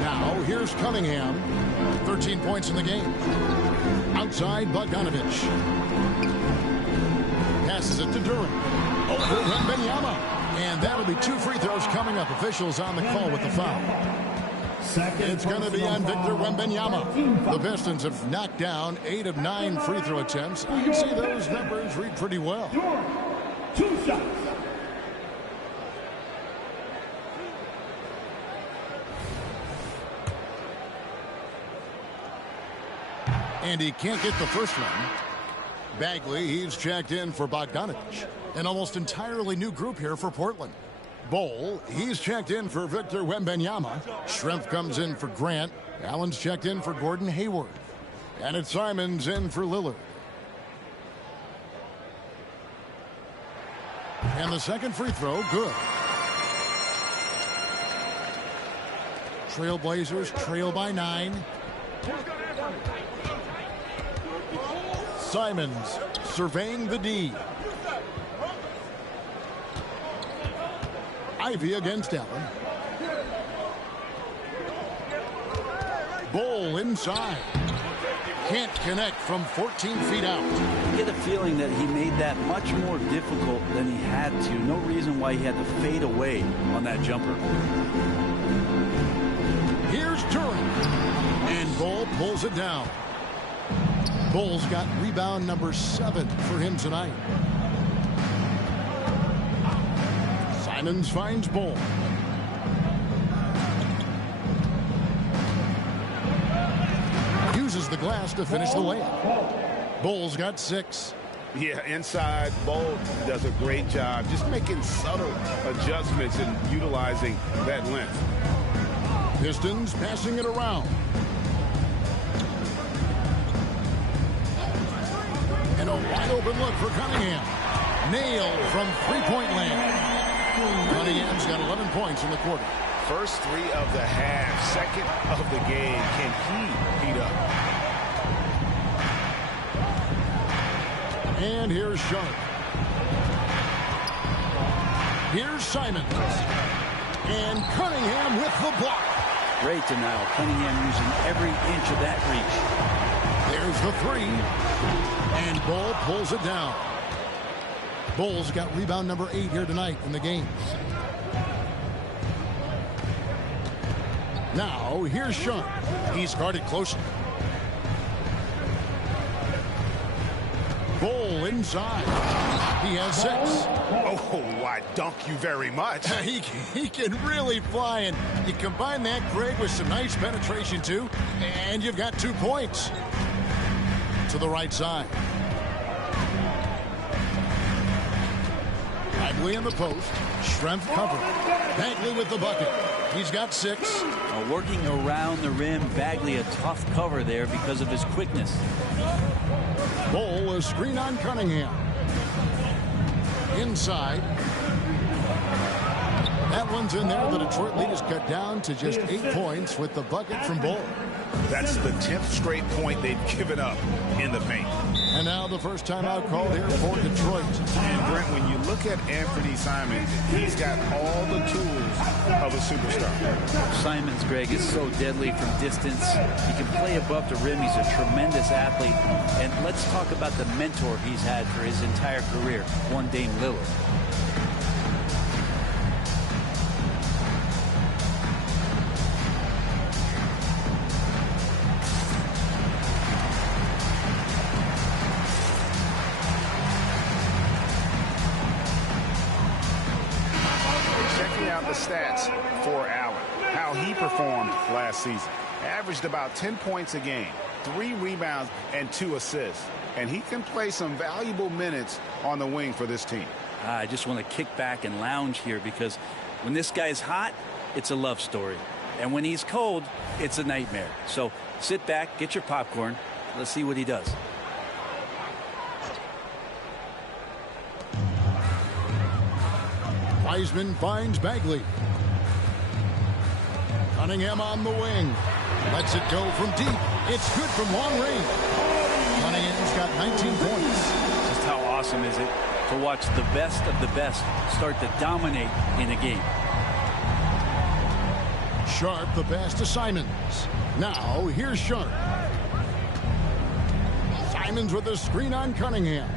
Now here's Cunningham. 13 points in the game. Outside Bogdanovich. Passes it to Durant. Over Wembanyama. And that'll be 2 free throws coming up. Officials on the call with the foul. It's going to be on Victor Wembanyama. The Pistons have knocked down 8 of 9 free throw attempts. You can see those numbers read pretty well. 2 shots. And he can't get the first one. Bagley, he's checked in for Bogdanovich. An almost entirely new group here for Portland. Bol, he's checked in for Victor Wembanyama. Schrempf comes in for Grant. Allen's checked in for Gordon Hayward. And it's Simons in for Lillard. And the second free throw, good. Trailblazers trail by 9. Simons surveying the D. Ivy against Allen. Bol inside. Can't connect from 14 feet out. You get a feeling that he made that much more difficult than he had to. No reason why he had to fade away on that jumper. Here's Durant. And Bol pulls it down. Bol's got rebound number 7 for him tonight. Simons finds Bol. Uses the glass to finish the layup. Bol's got 6. Yeah, inside, Bol does a great job just making subtle adjustments and utilizing that length. Pistons passing it around. And a wide open look for Cunningham. Nailed from three-point land. Cunningham's got 11 points in the quarter. First 3 of the half, second of the game. Can he heat up? And here's Sharp. Here's Simons. And Cunningham with the block. Great denial. Cunningham using every inch of that reach. There's the 3. And Bol pulls it down. Bol's got rebound number 8 here tonight in the game. Now, here's Sean. He's guarded closely. Bol inside. He has 6. Oh, I dunk you very much. He can really fly, and you combine that, Greg, with some nice penetration, too, and you've got 2 points. To the right side. Bagley in the post. Schrempf covered. Bagley with the bucket. He's got 6. Working around the rim, Bagley a tough cover there because of his quickness. Bol, a screen on Cunningham. Inside. That one's in there. The Detroit lead is cut down to just 8 points with the bucket from Bol. That's the 10th straight point they've given up in the paint. And now the first timeout called here for Detroit. And Brent, when you look at Anthony Simons, he's got all the tools of a superstar. Simons, Greg, is so deadly from distance. He can play above the rim. He's a tremendous athlete. And let's talk about the mentor he's had for his entire career, one Dame Lillard. The stats for Allen, how he performed last season. Averaged about 10 points a game, 3 rebounds and 2 assists. And he can play some valuable minutes on the wing for this team. I just want to kick back and lounge here because when this guy's hot, it's a love story. And when he's cold, it's a nightmare. So sit back, get your popcorn. Let's see what he does. Wiseman finds Bagley. Cunningham on the wing. Lets it go from deep. It's good from long range. Cunningham's got 19 points. Just how awesome is it to watch the best of the best start to dominate in a game. Sharp, the pass to Simons. Now, here's Sharp. Simons with the screen on Cunningham.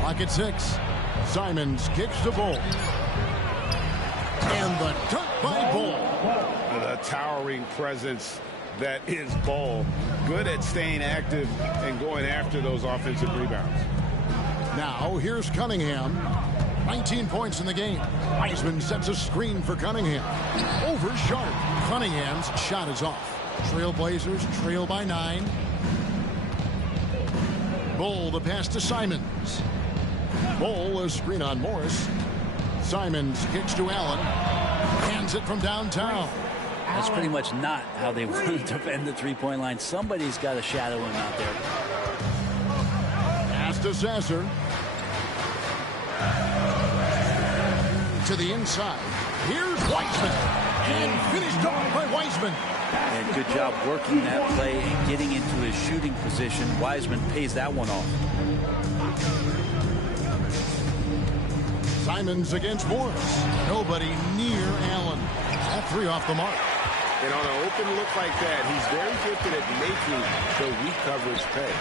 Clock at 6. Simons kicks to Bull. And the dunk by Bull. The towering presence that is Bull. Good at staying active and going after those offensive rebounds. Now, here's Cunningham. 19 points in the game. Wiseman sets a screen for Cunningham. Over Sharp. Cunningham's shot is off. Trailblazers trail by 9. Bull, the pass to Simons. Bull, a screen on Morris. Simons kicks to Allen. Hands it from downtown. That's pretty much not how they want to defend the three-point line. Somebody's got to shadow him out there. Pass to Sasser. To the inside. Here's Wiseman. And finished off by Wiseman. And good job working that play and getting into his shooting position. Wiseman pays that one off. Simons against Morris. Nobody near Allen. That 3 off the mark. And on an open look like that, he's very gifted at making the weak coverage pay.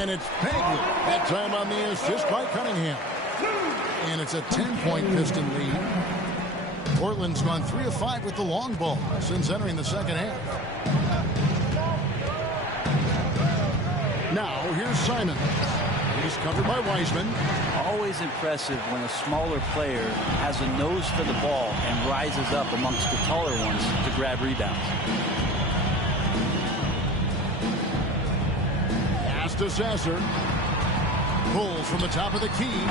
And it's Bagley. That time on the assist by Cunningham. And it's a 10-point Piston lead. Portland's gone 3 of 5 with the long ball since entering the second half. Now, here's Simons. He's covered by Wiseman. Always impressive when a smaller player has a nose for the ball and rises up amongst the taller ones to grab rebounds. Pass to Sasser. Pulls from the top of the key.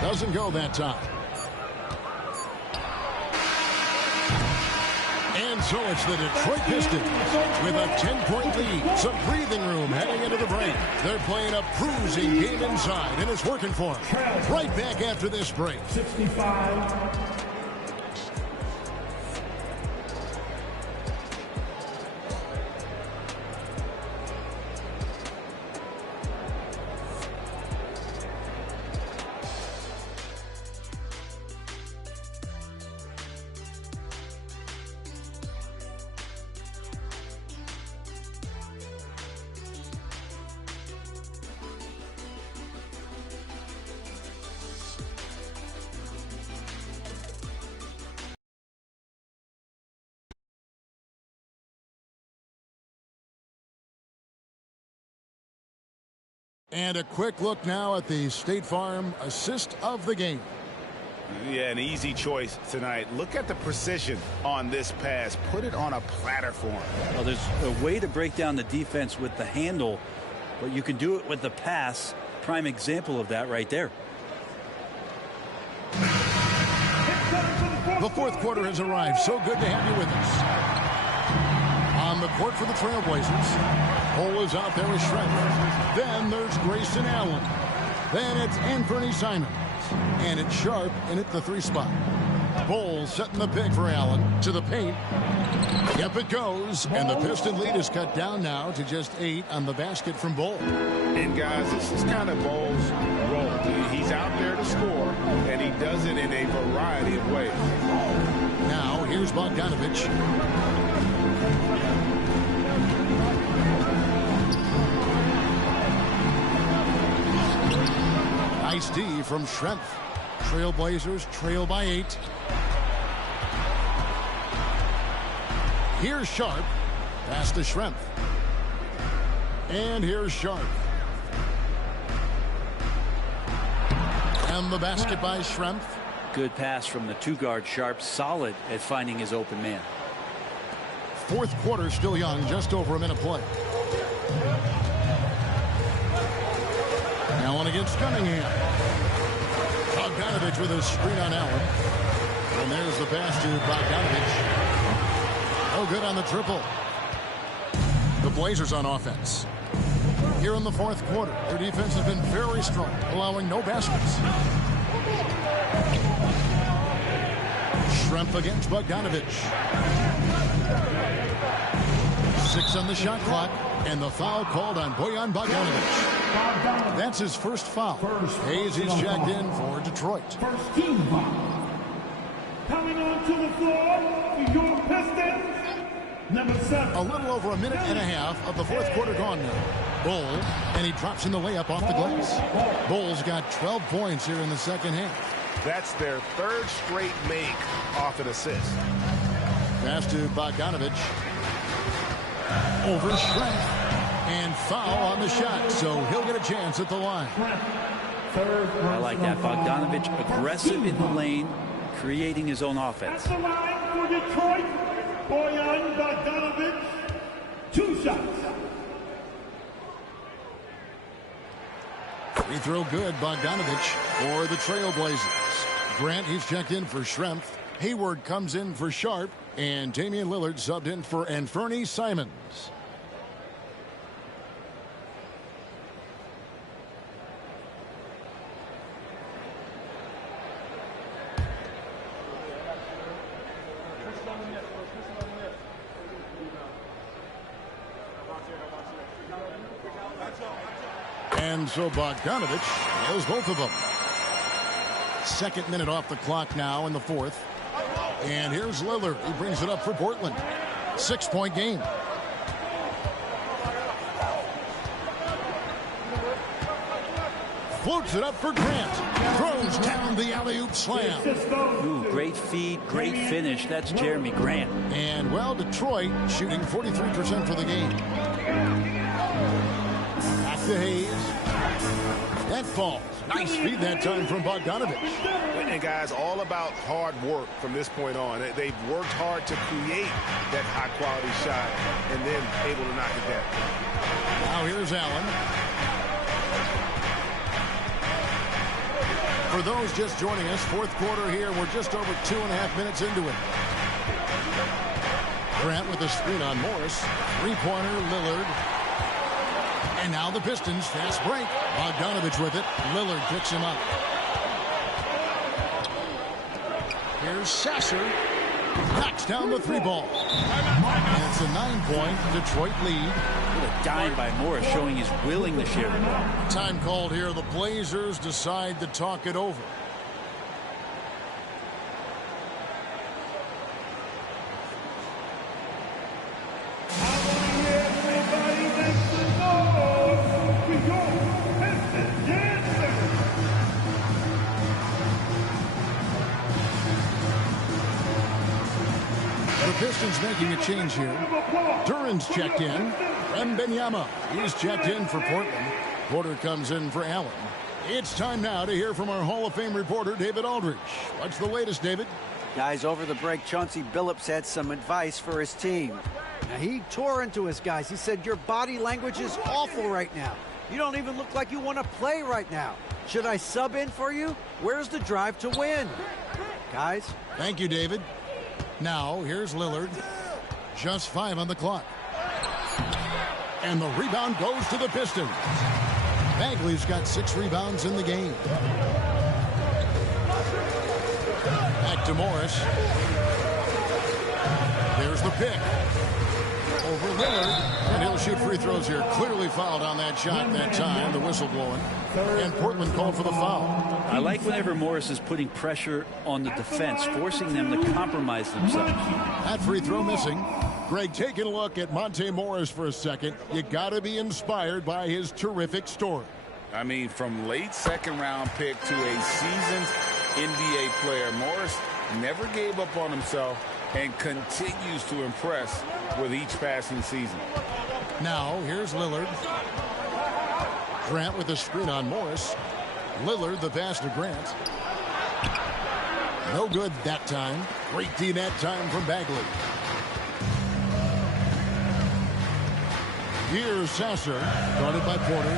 Doesn't go that time. And so it's the Detroit Pistons with a 10-point lead. Some breathing room heading into the break. They're playing a bruising game inside, and it's working for them. Right back after this break. 65. And a quick look now at the State Farm assist of the game. Yeah, an easy choice tonight. Look at the precision on this pass. Put it on a platter for him. Well, there's a way to break down the defense with the handle, but you can do it with the pass. Prime example of that right there. The fourth quarter has arrived. So good to have you with us. On the court for the Trailblazers. Cole is out there with Shredder. Then there's Grayson Allen. Then it's Anthony Simons. And it's Sharp in at the 3 spot. Bull setting the pick for Allen to the paint. Yep, it goes. And the Piston lead is cut down now to just 8 on the basket from Bull. And guys, this is kind of Bull's role. He's out there to score, and he does it in a variety of ways. Now here's Bogdanovich. Nice D from Schrempf. Trailblazers trail by 8. Here's Sharp. Pass to Schrempf. And here's Sharp. And the basket by Schrempf. Good pass from the 2-guard Sharp. Solid at finding his open man. Fourth quarter still young. Just over a minute play. Allen against Cunningham. Bogdanovich with a screen on Allen. And there's the pass to Bogdanovich. Oh, good on the triple. The Blazers on offense. Here in the fourth quarter, their defense has been very strong, allowing no baskets. Schrempf against Bogdanovich. 6 6 on the shot clock, and the foul called on Bojan Bogdanovic. That's his first foul. Hayes is checked in for Detroit. First team foul. Coming onto the floor for your Pistons, number 7. A little over a minute and a half of the fourth quarter gone now. Bull, and he drops in the layup off the glass. Bull's got 12 points here in the second half. That's their third straight make off an assist. Pass to Bogdanovic. Over strength. And foul on the shot, so he'll get a chance at the line. I like that. Bogdanovic aggressive in the lane, creating his own offense. At the line for Detroit, Bojan Bogdanovic, 2 shots. Free throw good, Bogdanovic for the Trailblazers. Grant, he's checked in for Schrempf. Hayward comes in for Sharp. And Damian Lillard subbed in for Anfernee Simons. And so Bogdanovic has both of them. Second minute off the clock now in the fourth. And here's Lillard. He brings it up for Portland. 6-point game. Floats it up for Grant. Throws down the alley-oop slam. Ooh, great feed, great finish. That's Jeremy Grant. And, well, Detroit shooting 43% for the game. Back to Hayes. That falls. Nice feed that time from Bogdanovic. And guys, all about hard work from this point on. They've worked hard to create that high-quality shot and then able to knock it down. Now here's Allen. For those just joining us, fourth quarter here. We're just over 2.5 minutes into it. Grant with a screen on Morris. Three-pointer, Lillard. And now the Pistons, fast break. Bogdanovic with it. Lillard picks him up. Here's Sasser. Knocks down the 3-ball. And it's a 9-point Detroit lead. What a dime by Morris, showing he's willing to share the ball. Time called here. The Blazers decide to talk it over. Pistons making a change here. Duran's checked in. Wembanyama, he's checked in for Portland. Porter comes in for Allen. It's time now to hear from our Hall of Fame reporter, David Aldridge. What's the latest, David? Guys, over the break, Chauncey Billups had some advice for his team. Now, he tore into his guys. He said, your body language is awful right now. You don't even look like you want to play right now. Should I sub in for you? Where's the drive to win? Guys? Thank you, David. Now, here's Lillard. Just 5 on the clock. And the rebound goes to the Pistons. Bagley's got 6 rebounds in the game. Back to Morris. There's the pick. Over Lillard. And he'll shoot free throws here. Clearly fouled on that shot that time. The whistle blowing. And Portland called for the foul. I like whenever Morris is putting pressure on the defense, forcing them to compromise themselves. That free throw missing. Greg, taking a look at Monte Morris for a second. You got to be inspired by his terrific story. I mean, from late second-round pick to a seasoned NBA player, Morris never gave up on himself and continues to impress with each passing season. Now, here's Lillard. Grant with a screen on Morris. Lillard, the pass to Grant. No good that time. Great D that time from Bagley. Here's Sasser, guarded by Porter.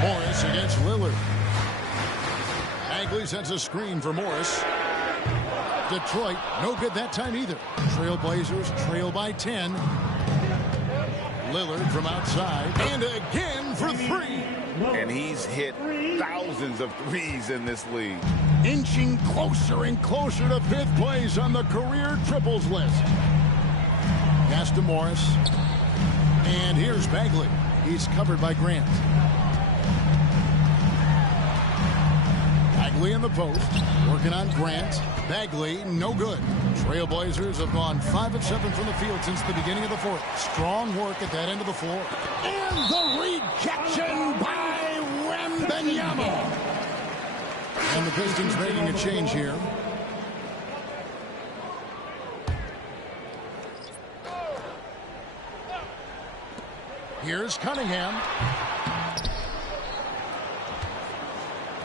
Morris against Lillard. Bagley sends a screen for Morris. Detroit, no good that time either. Trailblazers trail by 10. Lillard from outside, and again for 3. And he's hit thousands of threes in this league. Inching closer and closer to 5th place on the career triples list. Pass to Morris. And here's Bagley. He's covered by Grant. Bagley in the post. Working on Grant. Bagley, no good. Trailblazers have gone 5 of 7 from the field since the beginning of the 4th. Strong work at that end of the floor. And the rejection by Wembanyama. And the Pistons making a change here. Here's Cunningham.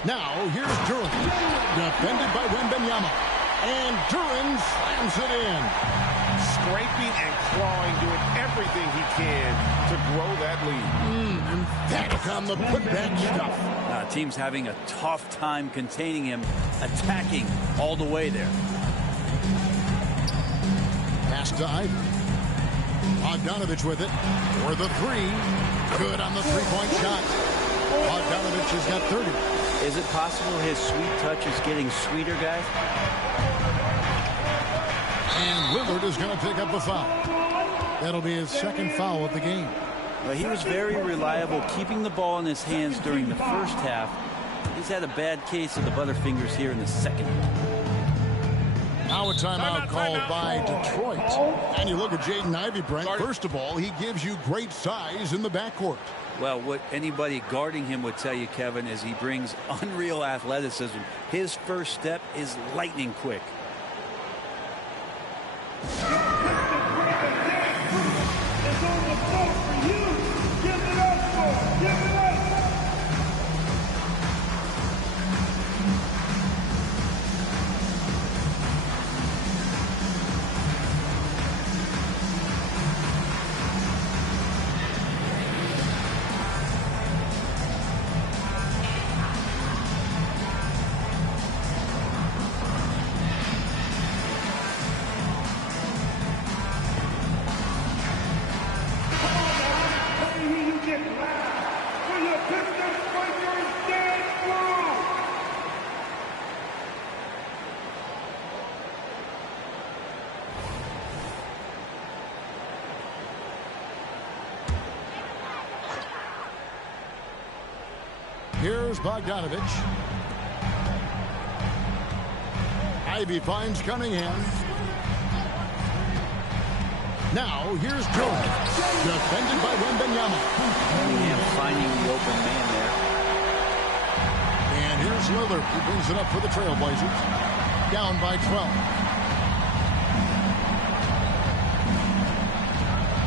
Now, here's Duran. Defended by Wenby. And Duran slams it in. Scraping and clawing, doing everything he can to grow that lead. Emphatic on the putback stuff. Team's having a tough time containing him, attacking all the way there. Pass to Ivy. Bogdanovich with it for the 3. Good on the 3-point shot. Bogdanovich has got 30. Is it possible his sweet touch is getting sweeter, guys? And Lillard is going to pick up the foul. That'll be his 2nd foul of the game. Well, he was very reliable, keeping the ball in his hands during the first half. He's had a bad case of the butterfingers here in the 2nd. Now a timeout called by Detroit. And you look at Jaden Ivey, Brent. First of all, he gives you great size in the backcourt. Well, what anybody guarding him would tell you, Kevin, is he brings unreal athleticism. His first step is lightning quick. It's on the floor for you. Give it up for. Give it up. Here's Bogdanovich. Ivy finds Cunningham. Now here's Jordan. Defended by Wembanyama. Cunningham finding the open man there. And here's Lillard. He brings it up for the Trailblazers. Down by 12.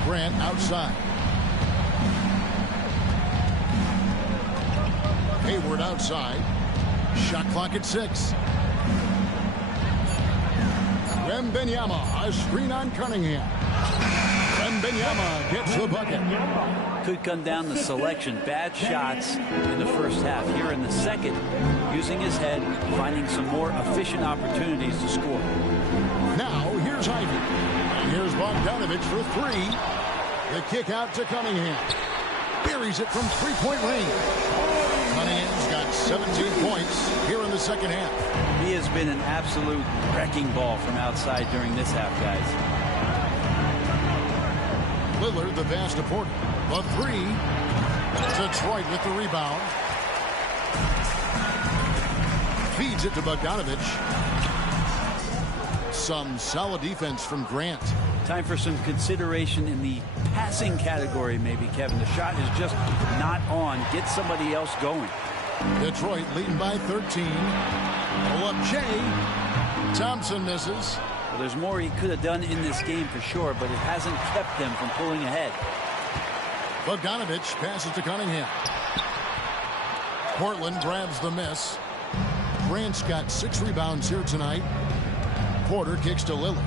Grant outside. Hayward outside. Shot clock at 6. Wembanyama, a screen on Cunningham. Wembanyama gets the bucket. Could come down to selection. Bad shots in the first half. Here in the second, using his head, finding some more efficient opportunities to score. Now, here's Ivy. And here's Bogdanovich for 3. The kick out to Cunningham. Buries it from 3-point range. Cunningham's got 17 points here in the second half. He has been an absolute wrecking ball from outside during this half, guys. Lillard, the pass to Porter. The 3. Detroit with the rebound. Feeds it to Bogdanovich. Some solid defense from Grant. Time for some consideration in the passing category, maybe, Kevin. The shot is just not on. Get somebody else going. Detroit leading by 13. Pull up Jay. Thompson misses. Well, there's more he could have done in this game for sure, but it hasn't kept them from pulling ahead. Bogdanovich passes to Cunningham. Portland grabs the miss. Grant's got 6 rebounds here tonight. Porter kicks to Lillard.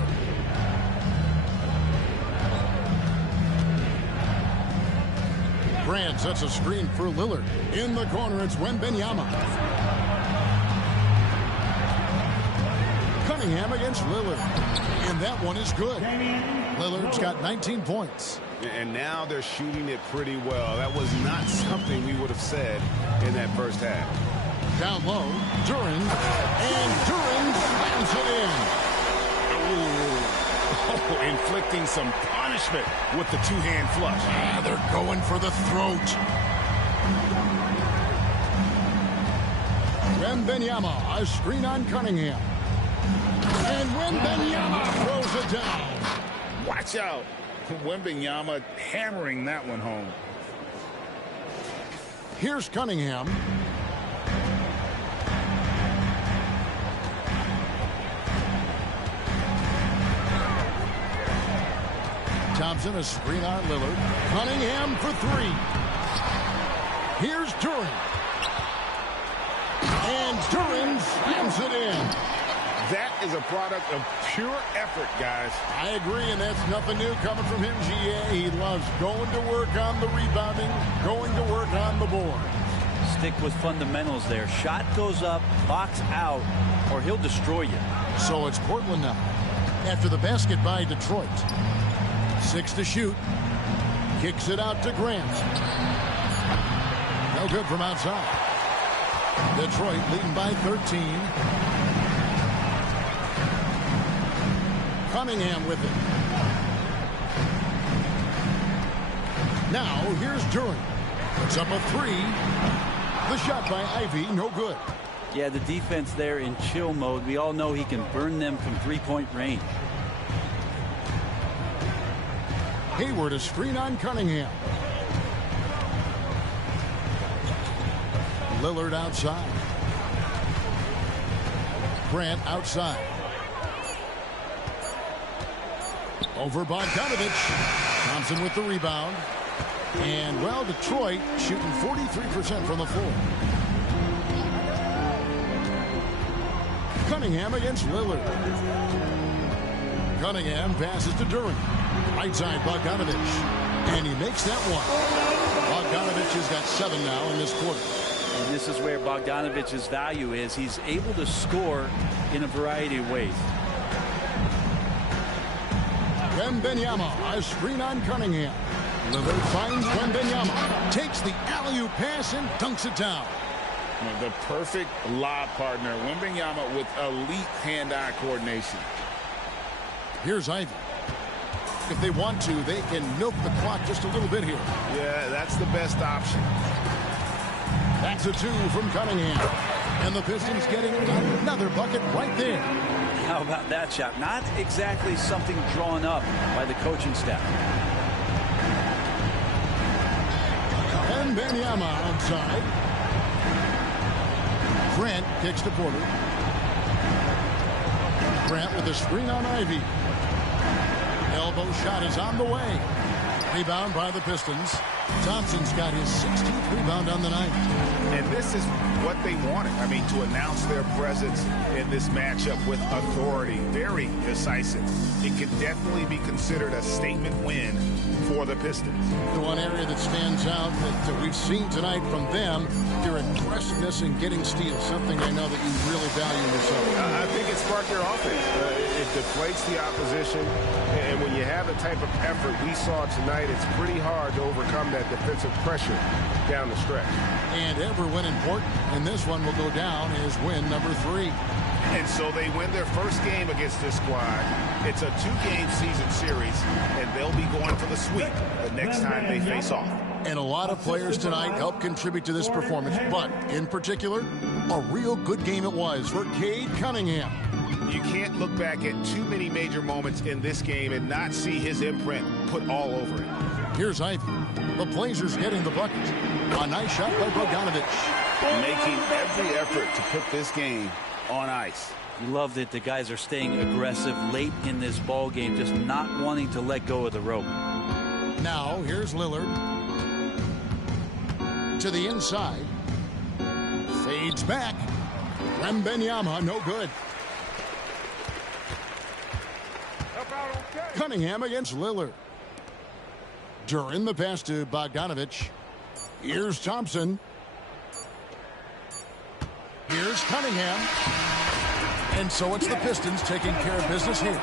Grant sets a screen for Lillard. In the corner, it's Wembanyama. Cunningham against Lillard. And that one is good. Lillard's got 19 points. And now they're shooting it pretty well. That was not something we would have said in that first half. Down low, Duran, and Duran slams it in. Oh, inflicting some punishment with the two-hand flush. They're going for the throat. Wenby, a screen on Cunningham. And Wenby throws it down. Watch out. Wenby hammering that one home. Here's Cunningham. Thompson, a screen on Lillard. Cunningham for three. Here's Duran. And Duran slams it in. That is a product of pure effort, guys. I agree, and that's nothing new coming from him, GA. He loves going to work on the rebounding, going to work on the board. Stick with fundamentals there. Shot goes up, box out, or he'll destroy you. So it's Portland now. After the basket by Detroit. 6 to shoot. Kicks it out to Grant. No good from outside. Detroit leading by 13. Cunningham with it. Now here's Duran. Puts up a three. The shot by Ivy, no good. Yeah, the defense there in chill mode. We all know he can burn them from three-point range. Hayward, a screen on Cunningham. Lillard outside. Grant outside. Over Bogdanovich. Thompson with the rebound. And, well, Detroit shooting 43% from the floor. Cunningham against Lillard. Cunningham passes to Duran. Right side, Bogdanovich. And he makes that one. Bogdanovich has got 7 now in this quarter. And this is where Bogdanovich's value is. He's able to score in a variety of ways. Wenby, a screen on Cunningham. Lillard finds Wenby, takes the alley-oop pass and dunks it down. The perfect lob partner. Wenby with elite hand-eye coordination. Here's Ivy. If they want to, they can milk the clock just a little bit here. Yeah, that's the best option. That's a 2 from Cunningham. And the Pistons getting another bucket right there. How about that shot? Not exactly something drawn up by the coaching staff. And Benyama outside. Grant kicks to Porter. Grant with a screen on Ivy. Elbow shot is on the way. Rebound by the Pistons. Thompson's got his 16th rebound on the night. And this is what they wanted. I mean, to announce their presence in this matchup with authority. Very decisive. It could definitely be considered a statement win for the Pistons. The one area that stands out that we've seen tonight from them, their aggressiveness in getting steals, something I know that you really value in yourself. I think it sparked their offense. It deflates the opposition, and when you have the type of effort we saw tonight, it's pretty hard to overcome that defensive pressure down the stretch. And every win important, and this one will go down as win number 3. And so they win their first game against this squad. It's a 2-game season series, and they'll be going for the sweep the next time they face off. And a lot of players tonight helped contribute to this performance, but in particular, a real good game it was for Cade Cunningham. You can't look back at too many major moments in this game and not see his imprint put all over it. Here's Ivy. The Blazers getting the bucket. A nice shot by Bogdanovich. Making every effort to put this game on ice. You love that the guys are staying aggressive late in this ball game, just not wanting to let go of the rope. Now, here's Lillard. To the inside. Fades back. Wembanyama, no good. Cunningham against Lillard. Duran the pass to Bogdanovich. Here's Thompson. Here's Cunningham. And so it's the Pistons taking care of business here.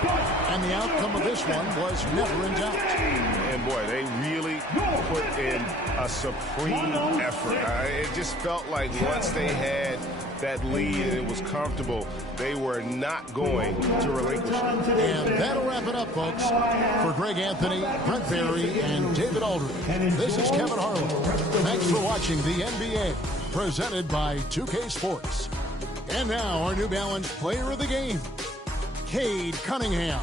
And the outcome of this one was never in doubt. And boy, they really put in a supreme effort. It just felt like once they had that lead and it was comfortable, they were not going to relinquish it. And that'll wrap it up, folks. For Greg Anthony, Brent Barry, and David Aldridge, this is Kevin Harlan. Thanks for watching the NBA, presented by 2K Sports. And now, our New Balance player of the game, Cade Cunningham.